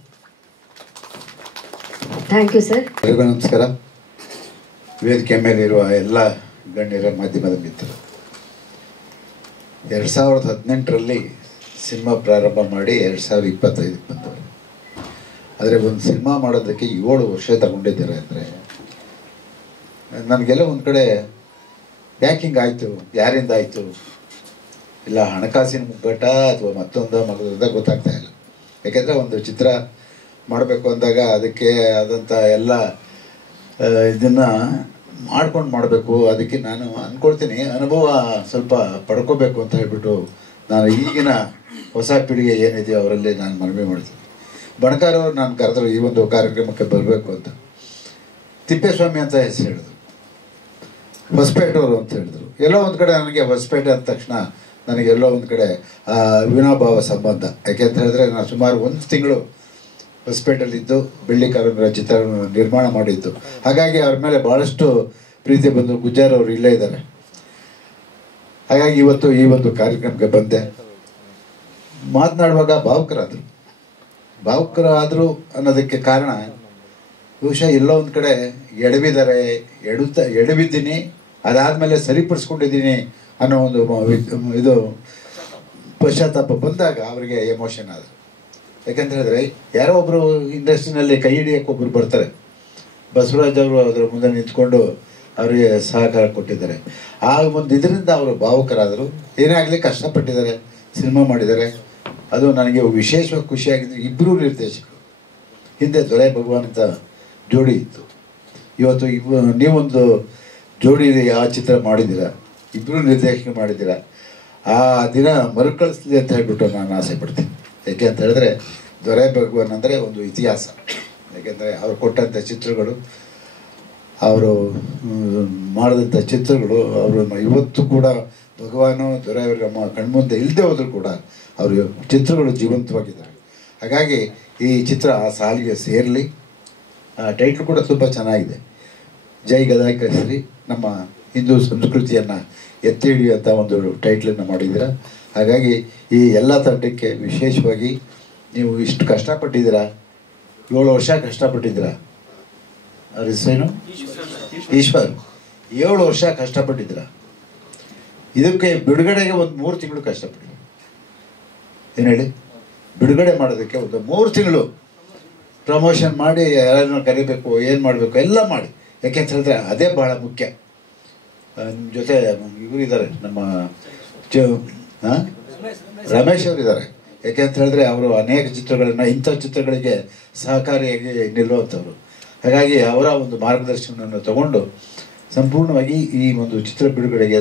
Thank you sir. ಎಲ್ಲರಿಗೂ ನಮಸ್ಕಾರ. ವೇದಿಕೆ ಮೇಲಿರುವ ಎಲ್ಲ ಗಣ್ಯರ ಮಾಧ್ಯಮದ ಮಿತ್ರರು, 2018ರಲ್ಲಿ ಸಿನಿಮಾ ಪ್ರಾರಂಭ ಮಾಡಿ 2025 ಬಂದವರು. ಆದರೆ ಒಂದು ಸಿನಿಮಾ ಮಾಡೋದಕ್ಕೆ 7 ವರ್ಷ ತಗೊಂಡಿದ್ದಾರೆ ಅಂದರೆ ನನಗೆಲ್ಲ ಒಂದು ಕಡೆ ಯಾಕೆ ಹಿಂಗಾಯಿತು, ಯಾರಿಂದ ಆಯಿತು, ಇಲ್ಲ ಹಣಕಾಸಿನ ಮುಗ್ಗಟ್ಟ ಅಥವಾ ಮಗದ ಗೊತ್ತಾಗ್ತಾ ಇಲ್ಲ. ಯಾಕೆಂದರೆ ಒಂದು ಚಿತ್ರ ಮಾಡಬೇಕು ಅಂದಾಗ ಅದಕ್ಕೆ ಆದಂಥ ಎಲ್ಲ ಇದನ್ನು ಮಾಡ್ಕೊಂಡು ಮಾಡಬೇಕು. ಅದಕ್ಕೆ ನಾನು ಅಂದ್ಕೊಳ್ತೀನಿ ಅನುಭವ ಸ್ವಲ್ಪ ಪಡ್ಕೋಬೇಕು ಅಂತ ಹೇಳ್ಬಿಟ್ಟು ನಾನು ಈಗಿನ ಹೊಸ ಪೀಳಿಗೆ ಏನಿದೆಯೋ ಅವರಲ್ಲಿ ನಾನು ಮನವಿ ಮಾಡ್ತೀನಿ. ಬಣಕಾರವ್ರು ನಾನು ಕರೆದ್ರು ಈ ಒಂದು ಕಾರ್ಯಕ್ರಮಕ್ಕೆ ಬರಬೇಕು ಅಂತ. ತಿಪ್ಪೇಸ್ವಾಮಿ ಅಂತ ಹೆಸರು ಹೇಳಿದ್ರು, ಹೊಸಪೇಟೆಯವರು ಅಂತ ಹೇಳಿದ್ರು. ಎಲ್ಲೋ ಒಂದು ಕಡೆ ನನಗೆ ಹೊಸಪೇಟೆ ಅಂದ ತಕ್ಷಣ ನನಗೆಲ್ಲೋ ಒಂದು ಕಡೆ ವಿನಾಭಾವ ಸಂಬಂಧ. ಯಾಕೆಂತ ಹೇಳಿದ್ರೆ ನಾನು ಸುಮಾರು 1 ತಿಂಗಳು ಹೊಸಪೇಟೆಯಲ್ಲಿದ್ದು ಬೆಳ್ಳಿಕಾರರ ಚಿತ್ರ ನಿರ್ಮಾಣ ಮಾಡಿದ್ದು. ಹಾಗಾಗಿ ಅವ್ರ ಮೇಲೆ ಭಾಳಷ್ಟು ಪ್ರೀತಿ ಬಂದು ಗುಜ್ಜಾರ್ ಅವರು ಇಲ್ಲೇ ಇದ್ದಾರೆ. ಹಾಗಾಗಿ ಇವತ್ತು ಈ ಒಂದು ಕಾರ್ಯಕ್ರಮಕ್ಕೆ ಬಂದೆ. ಮಾತನಾಡುವಾಗ ಭಾವುಕರಾದರು ಅನ್ನೋದಕ್ಕೆ ಕಾರಣ ಬಹುಶಃ ಎಲ್ಲೋ ಒಂದು ಕಡೆ ಎಡವಿದ್ದೀನಿ, ಅದಾದಮೇಲೆ ಸರಿಪಡಿಸ್ಕೊಂಡಿದ್ದೀನಿ ಅನ್ನೋ ಒಂದು ಇದು ಪಶ್ಚಾತ್ತಾಪ ಬಂದಾಗ ಅವರಿಗೆ ಎಮೋಷನ್ ಆದರು. ಯಾಕಂತ ಹೇಳಿದ್ರೆ ಯಾರೋ ಒಬ್ಬರು ಇಂಡಸ್ಟ್ರಿನಲ್ಲಿ ಕೈ ಹಿಡಿಯೋಕೆ ಒಬ್ಬರು ಬರ್ತಾರೆ. ಬಸವರಾಜ್ ಅವರು ಅದರ ಮುಂದೆ ನಿಂತ್ಕೊಂಡು ಅವರಿಗೆ ಸಹಕಾರ ಕೊಟ್ಟಿದ್ದಾರೆ. ಆ ಒಂದು ಇದರಿಂದ ಅವರು ಭಾವುಕರಾದರು. ಏನೇ ಆಗಲಿ ಕಷ್ಟಪಟ್ಟಿದ್ದಾರೆ, ಸಿನಿಮಾ ಮಾಡಿದ್ದಾರೆ. ಅದು ನನಗೆ ವಿಶೇಷವಾಗಿ ಖುಷಿಯಾಗಿದ್ದು, ಇಬ್ಬರು ನಿರ್ದೇಶಕರು. ಹಿಂದೆ ದೊರೆ ಭಗವಾನ್ ಅಂತ ಜೋಡಿ ಇತ್ತು. ಇವತ್ತು ನೀವೊಂದು ಜೋಡಿ ಆ ಚಿತ್ರ ಮಾಡಿದ್ದೀರ, ಇಬ್ಬರು ನಿರ್ದೇಶಕರು ಮಾಡಿದ್ದೀರ. ಆ ದಿನ ಮರುಕಳಿಸ್ಲಿ ಅಂತ ಹೇಳ್ಬಿಟ್ಟು ನಾನು ಆಸೆ ಪಡ್ತೀನಿ. ಯಾಕೆ ಅಂತ ಹೇಳಿದ್ರೆ ದೊರೆ ಭಗವಾನ್ ಅಂದರೆ ಒಂದು ಇತಿಹಾಸ. ಯಾಕೆಂದರೆ ಅವ್ರು ಕೊಟ್ಟಂಥ ಚಿತ್ರಗಳು, ಅವರು ಮಾಡಿದಂಥ ಚಿತ್ರಗಳು, ಅವರು ಇವತ್ತು ಕೂಡ ಭಗವಾನು ದೊರೆಯವರಿಗೆ ನಮ್ಮ ಕಣ್ಮುಂದೆ ಇಲ್ಲದೆ ಹೋದರೂ ಕೂಡ ಅವರು ಚಿತ್ರಗಳು ಜೀವಂತವಾಗಿದ್ದಾರೆ. ಹಾಗಾಗಿ ಈ ಚಿತ್ರ ಆ ಸಾಲಿಗೆ ಸೇರಲಿ. ಆ ಟೈಟ್ಲ್ ಕೂಡ ತುಂಬ ಚೆನ್ನಾಗಿದೆ, ಜೈ ಗದಾಕೇಸರಿ. ನಮ್ಮ ಹಿಂದೂ ಸಂಸ್ಕೃತಿಯನ್ನು ಎತ್ತಿ ಹಿಡಿಯುವಂಥ ಒಂದು ಟೈಟ್ಲನ್ನು ಮಾಡಿದ್ದೀರ. ಹಾಗಾಗಿ ಈ ಎಲ್ಲ ತಂಡಕ್ಕೆ ವಿಶೇಷವಾಗಿ ನೀವು ಇಷ್ಟು ಕಷ್ಟಪಟ್ಟಿದ್ದೀರಾ, 7 ವರ್ಷ ಕಷ್ಟಪಟ್ಟಿದ್ದೀರಾ. ಅವ್ರ ಹೆಸರೇನು? ಈಶ್ವರ್. 7 ವರ್ಷ ಕಷ್ಟಪಟ್ಟಿದ್ದೀರಾ. ಇದಕ್ಕೆ ಬಿಡುಗಡೆಗೆ ಒಂದು 3 ತಿಂಗಳು ಕಷ್ಟಪಟ್ಟಿದ್ದೀರಾ. ಏನು ಹೇಳಿ, ಬಿಡುಗಡೆ ಮಾಡೋದಕ್ಕೆ ಒಂದು 3 ತಿಂಗಳು ಪ್ರಮೋಷನ್ ಮಾಡಿ, ಯಾರನ್ನು ಕರಿಬೇಕು, ಏನು ಮಾಡಬೇಕು ಎಲ್ಲ ಮಾಡಿ. ಯಾಕೆಂತ ಹೇಳಿದ್ರೆ ಅದೇ ಬಹಳ ಮುಖ್ಯ. ನಿಮ್ಮ ಜೊತೆ ಇವರಿದ್ದಾರೆ, ನಮ್ಮ ರಮೇಶ್ ಅವರಿದ್ದಾರೆ. ಯಾಕೆಂತ ಹೇಳಿದ್ರೆ ಅವರು ಅನೇಕ ಚಿತ್ರಗಳನ್ನು, ಇಂಥ ಚಿತ್ರಗಳಿಗೆ ಸಹಕಾರಿಯಾಗಿ ನಿಲ್ಲುವಂಥವ್ರು. ಹಾಗಾಗಿ ಅವರ ಒಂದು ಮಾರ್ಗದರ್ಶನವನ್ನು ತಗೊಂಡು ಸಂಪೂರ್ಣವಾಗಿ ಈ ಒಂದು ಚಿತ್ರ ಬಿಡುಗಡೆಗೆ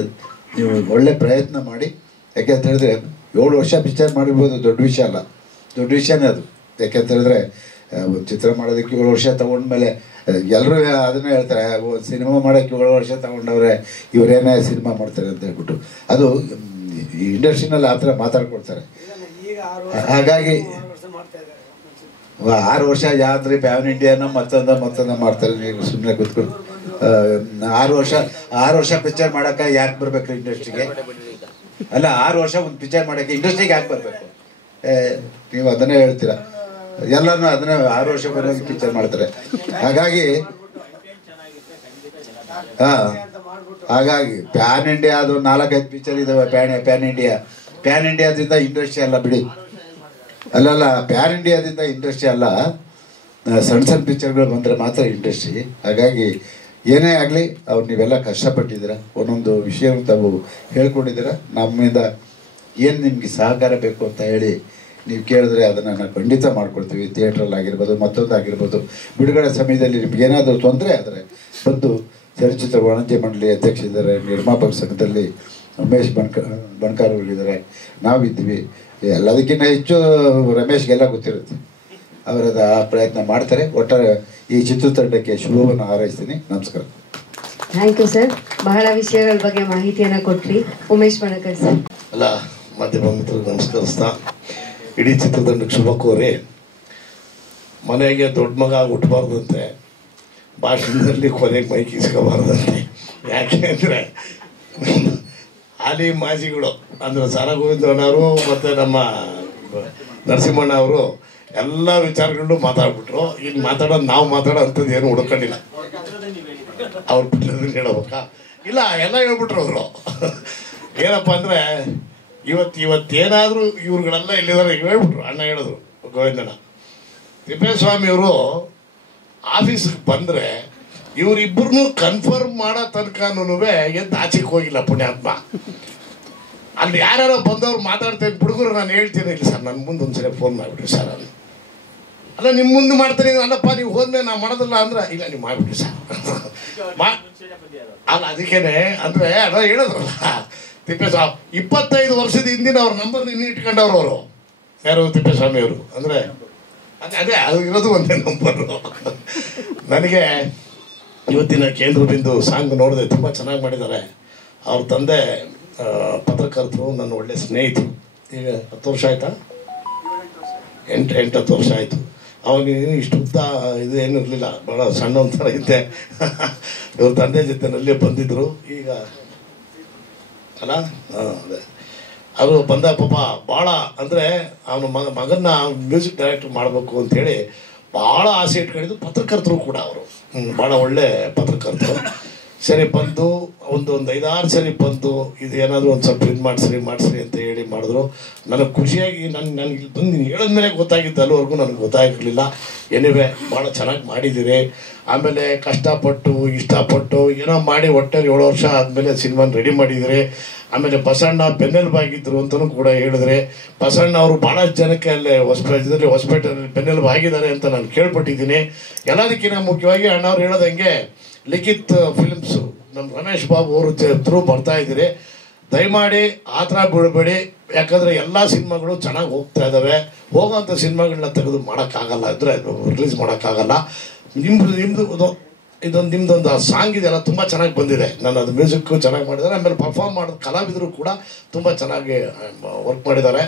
ನೀವು ಒಳ್ಳೆ ಪ್ರಯತ್ನ ಮಾಡಿ. ಯಾಕೆಂತ ಹೇಳಿದ್ರೆ 7 ವರ್ಷ ಪಿಕ್ಚರ್ ಮಾಡಿರ್ಬೋದು, ದೊಡ್ಡ ವಿಷಯ ಅಲ್ಲ, ದೊಡ್ಡ ವಿಷಯನೇ ಅದು. ಯಾಕೆಂತ ಹೇಳಿದ್ರೆ ಒಂದು ಚಿತ್ರ ಮಾಡೋದಕ್ಕೆ 7 ವರ್ಷ ತಗೊಂಡ್ಮೇಲೆ ಎಲ್ಲರೂ ಅದನ್ನೇ ಹೇಳ್ತಾರೆ, ಒಂದು ಸಿನಿಮಾ ಮಾಡೋಕ್ಕೆ 7 ವರ್ಷ ತಗೊಂಡವ್ರೆ, ಇವರೇನೇ ಸಿನಿಮಾ ಮಾಡ್ತಾರೆ ಅಂತ ಹೇಳ್ಬಿಟ್ಟು. ಅದು ಇಂಡಸ್ಟ್ರಿನಲ್ಲಿ ಆ ಥರ ಮಾತಾಡ್ಕೊಳ್ತಾರೆ. ಹಾಗಾಗಿ 6 ವರ್ಷ ಯಾವ್ದ್ರಿ ಪ್ಯಾನ್ ಇಂಡಿಯಾನ ಮತ್ತೊಂದ ಮಾಡ್ತಾರೆ. ನೀವು ಸುಮ್ಮನೆ ಕೂತ್ಕೊಂಡು 6 ವರ್ಷ ಪಿಕ್ಚರ್ ಮಾಡೋಕೆ ಯಾಕೆ ಬರ್ಬೇಕು ಇಂಡಸ್ಟ್ರಿಗೆ? ಅಲ್ಲ, 6 ವರ್ಷ ಒಂದು ಪಿಕ್ಚರ್ ಮಾಡೋಕ್ಕೆ ಇಂಡಸ್ಟ್ರಿಗೆ ಯಾಕೆ ಬರಬೇಕು? ನೀವು ಅದನ್ನೇ ಹೇಳ್ತೀರಾ. ಎಲ್ಲನೂ ಅದನ್ನೇ 6 ವರ್ಷ ಬರೋದು ಪಿಕ್ಚರ್ ಮಾಡ್ತಾರೆ. ಹಾಗಾಗಿ ಹಾಗಾಗಿ ಪ್ಯಾನ್ ಇಂಡಿಯಾ ಅದು 4-5 ಪಿಕ್ಚರ್ ಇದಾವೆ. ಪ್ಯಾನ್ ಇಂಡಿಯಾದಿಂದ ಇಂಡಸ್ಟ್ರಿ ಅಲ್ಲ ಬಿಡಿ. ಅಲ್ಲಲ್ಲ, ಪ್ಯಾನ್ ಇಂಡಿಯಾದಿಂದ ಇಂಡಸ್ಟ್ರಿ ಅಲ್ಲ, ಸಣ್ಣ ಪಿಕ್ಚರ್ಗಳು ಬಂದರೆ ಮಾತ್ರ ಇಂಡಸ್ಟ್ರಿ. ಹಾಗಾಗಿ ಏನೇ ಆಗಲಿ ಅವ್ರು ನೀವೆಲ್ಲ ಕಷ್ಟಪಟ್ಟಿದ್ದೀರ, ಒಂದೊಂದು ವಿಷಯವನ್ನು ತಾವು ಹೇಳ್ಕೊಂಡಿದ್ದೀರ. ನಮ್ಮಿಂದ ಏನು ನಿಮಗೆ ಸಹಕಾರ ಬೇಕು ಅಂತ ಹೇಳಿ ನೀವು ಕೇಳಿದ್ರೆ ಅದನ್ನು ನಾವು ಖಂಡಿತ ಮಾಡ್ಕೊಳ್ತೀವಿ. ಥಿಯೇಟ್ರಲ್ಲಿ ಆಗಿರ್ಬೋದು, ಮತ್ತೊಂದು ಆಗಿರ್ಬೋದು. ಬಿಡುಗಡೆ ಸಮಯದಲ್ಲಿ ನಿಮ್ಗೆ ಏನಾದರೂ ತೊಂದರೆ ಆದರೆ ಬಂದು ಚಲನಚಿತ್ರ ವಾಣಿಜ್ಯ ಮಂಡಳಿ ಅಧ್ಯಕ್ಷ ಇದ್ದಾರೆ, ನಿರ್ಮಾಪಕ ಸಂಘದಲ್ಲಿ ಉಮೇಶ್ ಬಣಕಾರ್ ಅವರಿದ್ದಾರೆ, ನಾವಿದ್ದೀವಿ. ಎಲ್ಲದಕ್ಕಿಂತ ಹೆಚ್ಚು ರಮೇಶ್ಗೆಲ್ಲ ಗೊತ್ತಿರುತ್ತೆ. ಅವರದ ಆ ಪ್ರಯತ್ನ ಮಾಡ್ತಾರೆ. ಒಟ್ಟಾರೆ ಈ ಚಿತ್ರತಂಡಕ್ಕೆ ಶುಭವನ್ನು ಹಾರೈಸ್ತೀನಿ. ನಮಸ್ಕಾರ. Thank you sir. ಬಹಳ ವಿಷಯಗಳ ಬಗ್ಗೆ ಮಾಹಿತಿಯನ್ನು ಕೊಟ್ರಿ. ಉಮೇಶ್ ಬಣಕಾರ್ ಸರ್. ಅಲ್ಲ, ಮಾಧ್ಯಮ ಮಿತ್ರರಿಗೆ ನಮಸ್ಕರಿಸ್ತಾ ಇಡೀ ಚಿತ್ರತಂಡಕ್ಕೆ ಶುಭ ಕೋರಿ, ಮನೆಗೆ ದೊಡ್ಡ ಮಗ ಹುಟ್ಟಬಾರ್ದಂತೆ, ಭಾಷಣದಲ್ಲಿ ಕೊನೆಗೆ ಮೈಕ್ ಇಸ್ಕೋಬಾರ್ದಂತೆ. ಯಾಕೆ ಅಂದರೆ ಹಾಲಿ ಮಾಜಿಗಳು ಅಂದರೆ ಸಾರಾ ಗೋವಿಂದಣ್ಣವರು ಮತ್ತು ನಮ್ಮ ನರಸಿಂಹಣ್ಣ ಅವರು ಎಲ್ಲ ವಿಚಾರಗಳು ಮಾತಾಡ್ಬಿಟ್ರು. ಇನ್ನು ಮಾತಾಡೋದು ನಾವು ಮಾತಾಡೋ ಅಂಥದ್ದು ಏನು ಹುಡ್ಕೊಂಡಿಲ್ಲ. ಅವ್ರು ಬಿಟ್ಟದನ್ನು ಹೇಳ್ಬೇಕಾ? ಇಲ್ಲ, ಎಲ್ಲ ಹೇಳ್ಬಿಟ್ರು ಅವರು. ಏನಪ್ಪ ಅಂದರೆ ಇವತ್ತೇನಾದರೂ ಇವ್ರುಗಳೆಲ್ಲ ಎಲ್ಲಿದ್ದಾರೆ ಹೇಳ್ಬಿಟ್ರು. ಅಣ್ಣ ಹೇಳಿದ್ರು, ಗೋವಿಂದಣ್ಣ ತಿಪ್ಪೇಸ್ವಾಮಿಯವರು ಆಫೀಸಿಗೆ ಬಂದರೆ ಇವರಿಬ್ಬರನ್ನೂ ಕನ್ಫರ್ಮ್ ಮಾಡೋ ತನಕನೂ ಎದ್ದು ಆಚೆಗೆ ಹೋಗಿಲ್ಲ ಪುಣ್ಯಾತ್ಮ. ಅಲ್ಲಿ ಯಾರ್ಯಾರೋ ಬಂದವ್ರು ಮಾತಾಡ್ತೇನೆ ಹುಡುಗರು, ನಾನು ಹೇಳ್ತೀನಿ ಇಲ್ಲ ಸರ್ ನನ್ನ ಮುಂದೆ ಒಂದ್ಸರಿ ಫೋನ್ ಮಾಡಿಬಿಡ್ರಿ ಸರ್ ಅಲ್ಲಿ. ಅಲ್ಲ ನಿಮ್ಮ ಮುಂದೆ ಮಾಡ್ತೀನಿ, ಅಲ್ಲಪ್ಪ ನೀವು ಹೋದ್ಮೇಲೆ ನಾನು ಮಾಡೋದಿಲ್ಲ ಅಂದ್ರೆ ಇಲ್ಲ ನೀವು ಮಾಡಿಬಿಡ್ರಿ ಸರ್ ಅಲ್ಲ. ಅದಕ್ಕೇನೆ ಅಂದರೆ ಅದ ಹೇಳಿದ್ರಲ್ಲ ತಿಪ್ಪೇಸ್ವಾಮಿ 25 ವರ್ಷದ ಹಿಂದಿನ ಅವ್ರ ನಂಬರ್ ಇನ್ನು ಇಟ್ಕೊಂಡವ್ರು ಅವರು ಯಾರು ತಿಪ್ಪೇಸ್ವಾಮಿಯವರು. ಅಂದರೆ ಅದೇ ಅದು ಇರೋದು ಒಂದೇ ನಂಬರು. ನನಗೆ ಇವತ್ತಿನ ಕೇಂದ್ರ ಬಿಂದು ಸಾಂಗ್ ನೋಡಿದೆ, ತುಂಬ ಚೆನ್ನಾಗಿ ಮಾಡಿದ್ದಾರೆ. ಅವ್ರ ತಂದೆ ಪತ್ರಕರ್ತರು, ನನ್ನ ಒಳ್ಳೆ ಸ್ನೇಹಿತರು. ಈಗ 10 ವರ್ಷ ಆಯ್ತಾ? 8-10 ವರ್ಷ ಆಯಿತು. ಅವಾಗ ಇಷ್ಟು ಉದ್ದ ಇದು ಏನೂ ಇರಲಿಲ್ಲ, ಭಾಳ ಸಣ್ಣ ಒಂಥರ ಇದ್ದೆ. ಇವ್ರ ತಂದೆ ಜೊತೆನಲ್ಲೇ ಬಂದಿದ್ದರು. ಈಗ ಅಲ್ಲ ಅದೇ ಅವರು ಬಂದ ಪಾಪ ಭಾಳ ಅಂದರೆ ಅವನ ಮಗನ್ನ ಮ್ಯೂಸಿಕ್ ಡೈರೆಕ್ಟರ್ ಮಾಡಬೇಕು ಅಂಥೇಳಿ ಭಾಳ ಆಸೆ ಇಟ್ಕೊಂಡಿದ್ದು. ಪತ್ರಕರ್ತರು ಕೂಡ ಅವರು ಭಾಳ ಒಳ್ಳೆ ಪತ್ರಕರ್ತರು. ಸರಿ ಬಂದು ಒಂದು 5-6 ಸರಿ ಬಂದು ಇದು ಏನಾದರೂ ಒಂದು ಸ್ವಲ್ಪ ಇದು ಮಾಡಿಸ್ರಿ ಅಂತ ಹೇಳಿ ಮಾಡಿದ್ರು. ನನಗೆ ಖುಷಿಯಾಗಿ ನನಗೆ ಇಲ್ಲಿ ಬಂದು ನೀನು ಹೇಳಿದ್ಮೇಲೆ ಗೊತ್ತಾಗಿದ್ದು, ಅಲ್ಲಿವರೆಗೂ ನನಗೆ ಗೊತ್ತಾಗಿರಲಿಲ್ಲ. ಎನಿವೆ ಭಾಳ ಚೆನ್ನಾಗಿ ಮಾಡಿದ್ದೀರಿ. ಆಮೇಲೆ ಕಷ್ಟಪಟ್ಟು ಇಷ್ಟಪಟ್ಟು ಏನೋ ಮಾಡಿ ಒಟ್ಟಲ್ಲಿ 7 ವರ್ಷ ಆದಮೇಲೆ ಸಿನಿಮಾನ ರೆಡಿ ಮಾಡಿದ್ದೀರಿ. ಆಮೇಲೆ ಬಸಣ್ಣ ಬೆನ್ನೆಲುಬಾಗಿದ್ದರು ಅಂತಲೂ ಕೂಡ ಹೇಳಿದ್ರೆ, ಬಸಣ್ಣ ಅವರು ಭಾಳಷ್ಟು ಜನಕ್ಕೆ ಅಲ್ಲೇ ಹೊಸಪೇಟೆಯಲ್ಲಿ ಬೆನ್ನೆಲುಬಾಗಿದ್ದಾರೆ ಅಂತ ನಾನು ಕೇಳ್ಪಟ್ಟಿದ್ದೀನಿ. ಎಲ್ಲದಕ್ಕಿಂತ ಮುಖ್ಯವಾಗಿ ಅಣ್ಣವ್ರು ಹೇಳೋದಂಗೆ ಲಿಖಿತ್ ಫಿಲ್ಮ್ಸು ನಮ್ಮ ರಮೇಶ್ ಬಾಬು ಅವರು ಥ್ರೂ ಬರ್ತಾ ಇದ್ದೀರಿ. ದಯಮಾಡಿ ಆ ಥರ ಬಿಡಬೇಡಿ, ಯಾಕಂದರೆ ಎಲ್ಲ ಸಿನಿಮಾಗಳು ಚೆನ್ನಾಗಿ ಹೋಗ್ತಾ ಇದ್ದಾವೆ. ಹೋಗೋಂಥ ಸಿನಿಮಾಗಳನ್ನ ತೆಗೆದು ಮಾಡೋಕ್ಕಾಗಲ್ಲ, ಅಂದರೆ ರಿಲೀಸ್ ಮಾಡೋಕ್ಕಾಗಲ್ಲ. ನಿಮ್ಮದೊಂದು ಸಾಂಗ್ ಇದೆಲ್ಲ ತುಂಬ ಚೆನ್ನಾಗಿ ಬಂದಿದೆ. ನಾನು ಅದು ಮ್ಯೂಸಿಕ್ಕು ಚೆನ್ನಾಗಿ ಮಾಡಿದ್ದಾರೆ. ಆಮೇಲೆ ಪರ್ಫಾರ್ಮ್ ಮಾಡೋದು ಕಲಾವಿದರು ಕೂಡ ತುಂಬ ಚೆನ್ನಾಗಿ ವರ್ಕ್ ಮಾಡಿದ್ದಾರೆ.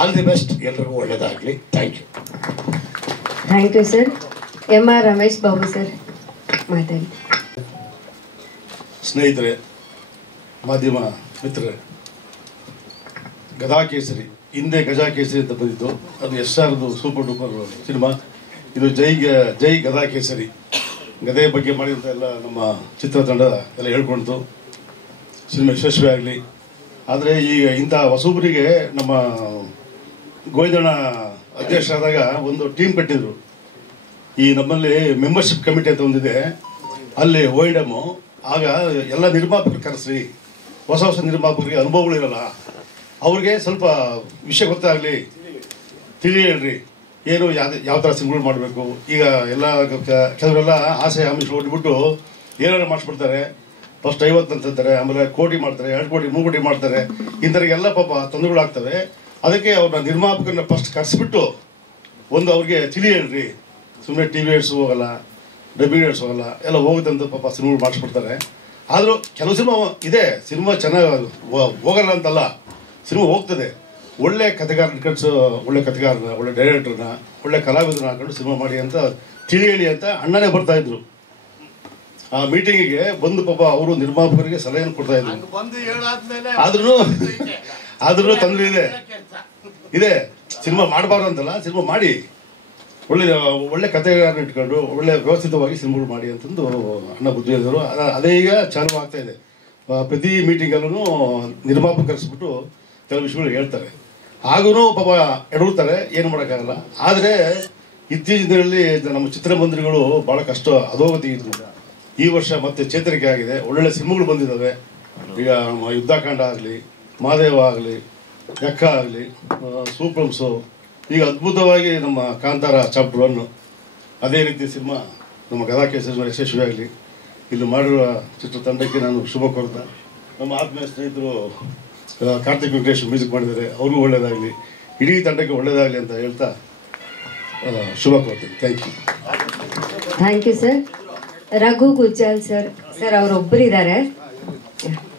ಆಲ್ ದಿ ಬೆಸ್ಟ್, ಎಲ್ರಿಗೂ ಒಳ್ಳೆಯದಾಗಲಿ. Thank you sir. MR Ramesh Babu sir ಮಾತಾಡಿ. ಸ್ನೇಹಿತರೆ, ಮಾಧ್ಯಮ ಮಿತ್ರರೇ, ಗದಾಕೇಸರಿ ಹಿಂದೆ ಗಜಾಕೇಸರಿ ಅಂತ ಬಂದಿದ್ದು, ಅದು SRದು ಸೂಪರ್ ಡೂಪರ್ ಸಿನಿಮಾ. ಇದು ಜೈ ಗದಾಕೇಸರಿ ಗದೆ ಬಗ್ಗೆ ಮಾಡಿದಂಥ ಎಲ್ಲ ನಮ್ಮ ಚಿತ್ರತಂಡ ಎಲ್ಲ ಹೇಳ್ಕೊಳ್ತು. ಸಿನಿಮಾ ಯಶಸ್ವಿ ಆಗಲಿ. ಆದರೆ ಈಗ ಇಂಥ ಹೊಸಬರಿಗೆ ನಮ್ಮ ಗೋವಿಂದಣ್ಣ ಅಧ್ಯಕ್ಷರಾದಾಗ ಒಂದು ಟೀಮ್ ಕಟ್ಟಿದ್ರು. ಈ ನಮ್ಮಲ್ಲಿ ಮೆಂಬರ್ಶಿಪ್ ಕಮಿಟಿ ಅಂತ ಒಂದಿದೆ, ಅಲ್ಲಿ OIDM. ಆಗ ಎಲ್ಲ ನಿರ್ಮಾಪಕರು ಕರೆಸ್ರಿ, ಹೊಸ ನಿರ್ಮಾಪಕರಿಗೆ ಅನುಭವಗಳಿರಲ್ಲ, ಅವ್ರಿಗೆ ಸ್ವಲ್ಪ ವಿಷಯ ಗೊತ್ತಾಗಲಿ, ತಿಳಿ ಹೇಳ್ರಿ, ಏನು ಯಾವ ಥರ ಸಿನಿಮಾಗಳು ಮಾಡಬೇಕು. ಈಗ ಎಲ್ಲ ಕೆಲವರೆಲ್ಲ ಆಸೆ ಆಮಿಷ ಹೊಡ್ಬಿಟ್ಟು ಏನಾರು ಮಾಡಿಸ್ಬಿಡ್ತಾರೆ. ಫಸ್ಟ್ 50 ಅಂತಂತಾರೆ, ಆಮೇಲೆ ಕೋಟಿ ಮಾಡ್ತಾರೆ, 2 ಕೋಟಿ 3 ಕೋಟಿ ಮಾಡ್ತಾರೆ. ಇಂಥವ್ರಿಗೆಲ್ಲ ಪಾಪ ತೊಂದರೆಗಳಾಗ್ತವೆ. ಅದಕ್ಕೆ ಅವ್ರನ್ನ ನಿರ್ಮಾಪಕರನ್ನ ಫಸ್ಟ್ ಕರೆಸ್ಬಿಟ್ಟು ಒಂದು ಅವ್ರಿಗೆ ತಿಳಿ ಹೇಳ್ರಿ. ಸುಮ್ಮನೆ TV ಏಡ್ಸ್ ಹೋಗಲ್ಲ, ಡಬ್ಬಿಂಗ್ ಏಡ್ಸ್ ಹೋಗಲ್ಲ, ಎಲ್ಲ ಹೋಗುತ್ತಂತ ಪಾಪ ಸಿನಿಮಾಗಳು ಮಾಡಿಸ್ಬಿಡ್ತಾರೆ. ಆದರೂ ಕೆಲವು ಸಿನಿಮಾ ಇದೆ, ಸಿನಿಮಾ ಚೆನ್ನಾಗಿ ಹೋಗಲ್ಲ ಅಂತಲ್ಲ, ಸಿನಿಮಾ ಹೋಗ್ತದೆ. ಒಳ್ಳೆ ಕಥೆಗಾರನ ಕಟ್ಸು, ಒಳ್ಳೆ ಕಥೆಗಾರನ, ಒಳ್ಳೆ ಡೈರೆಕ್ಟರ್ನ, ಒಳ್ಳೆ ಕಲಾವಿದರನ್ನ ಹಾಕೊಂಡು ಸಿನಿಮಾ ಮಾಡಿ ಅಂತ ತಿಳಿ ಹೇಳಿ ಅಂತ ಅಣ್ಣನೇ ಬರ್ತಾ ಇದ್ರು. ಆ ಮೀಟಿಂಗಿಗೆ ಬಂದು ಪಾಪ ಅವರು ನಿರ್ಮಾಪಕರಿಗೆ ಸಲಹೆಯನ್ನು ಕೊಡ್ತಾ ಇದ್ರು. ಆದ್ರೂ ತೊಂದರೆ ಇದೆ. ಸಿನಿಮಾ ಮಾಡಬಾರ್ದು ಅಂತಲ್ಲ, ಸಿನಿಮಾ ಮಾಡಿ ಒಳ್ಳೆ ಕಥೆಗಾರನ ಇಟ್ಕೊಂಡು ಒಳ್ಳೆ ವ್ಯವಸ್ಥಿತವಾಗಿ ಸಿನಿಮಾಗಳು ಮಾಡಿ ಅಂತಂದು ಅಣ್ಣ ಬುದ್ಧಿ ಹೇಳಿದರು. ಅದೇ ಈಗ ಚಾಲು ಆಗ್ತಾ ಇದೆ. ಪ್ರತಿ ಮೀಟಿಂಗಲ್ಲೂ ನಿರ್ಮಾಪಕ ಕರೆಸ್ಬಿಟ್ಟು ಕೆಲವು ವಿಷಯಗಳು ಹೇಳ್ತಾರೆ. ಹಾಗೂ ಪಾಪ ಎಡವುತ್ತಾರೆ, ಏನು ಮಾಡೋಕ್ಕಾಗಲ್ಲ. ಆದರೆ ಇತ್ತೀಚಿನ ದಿನಗಳಲ್ಲಿ ನಮ್ಮ ಚಿತ್ರಮಂದಿರಗಳು ಭಾಳ ಕಷ್ಟ ಅಧೋಗತಿ ಇದ್ವು. ಈ ವರ್ಷ ಮತ್ತೆ ಚೇತರಿಕೆ ಆಗಿದೆ, ಒಳ್ಳೊಳ್ಳೆ ಸಿನಿಮಾಗಳು ಬಂದಿದ್ದಾವೆ. ಈಗ ಯುದ್ಧಕಾಂಡ ಆಗಲಿ, ಮಹಾದೇವ ಆಗಲಿ, ಯಕ್ಕ ಆಗಲಿ, ಸೂಪ್ರಮ್ಸು, ಈಗ ಅದ್ಭುತವಾಗಿ ನಮ್ಮ ಕಾಂತಾರ ಚಾಪ್ಟರ್ 1, ಅದೇ ರೀತಿ ಸಿನಿಮಾ ನಮ್ಮ ಗದಾಕೇಸರಿ ಯಶಸ್ವಿ ಆಗಲಿ. ಇಲ್ಲಿ ಮಾಡಿರುವ ಚಿತ್ರತಂಡಕ್ಕೆ ನಾನು ಶುಭ ಕೋರ್ತಾ, ನಮ್ಮ ಆತ್ಮೀಯ ಸ್ನೇಹಿತರು ಕಾರ್ತಿಕ್ ವೆಂಕಟೇಶ್ ಮ್ಯೂಸಿಕ್ ಮಾಡಿದ್ದಾರೆ, ಅವ್ರಿಗೂ ಒಳ್ಳೆಯದಾಗಲಿ, ಇಡೀ ತಂಡಕ್ಕೆ ಒಳ್ಳೆಯದಾಗಲಿ ಅಂತ ಹೇಳ್ತಾ ಶುಭ ಕೋರ್ತೀನಿ. Thank you sir. Raghu Gujjal sir ಅವರೊಬ್ಬರಿದ್ದಾರೆ.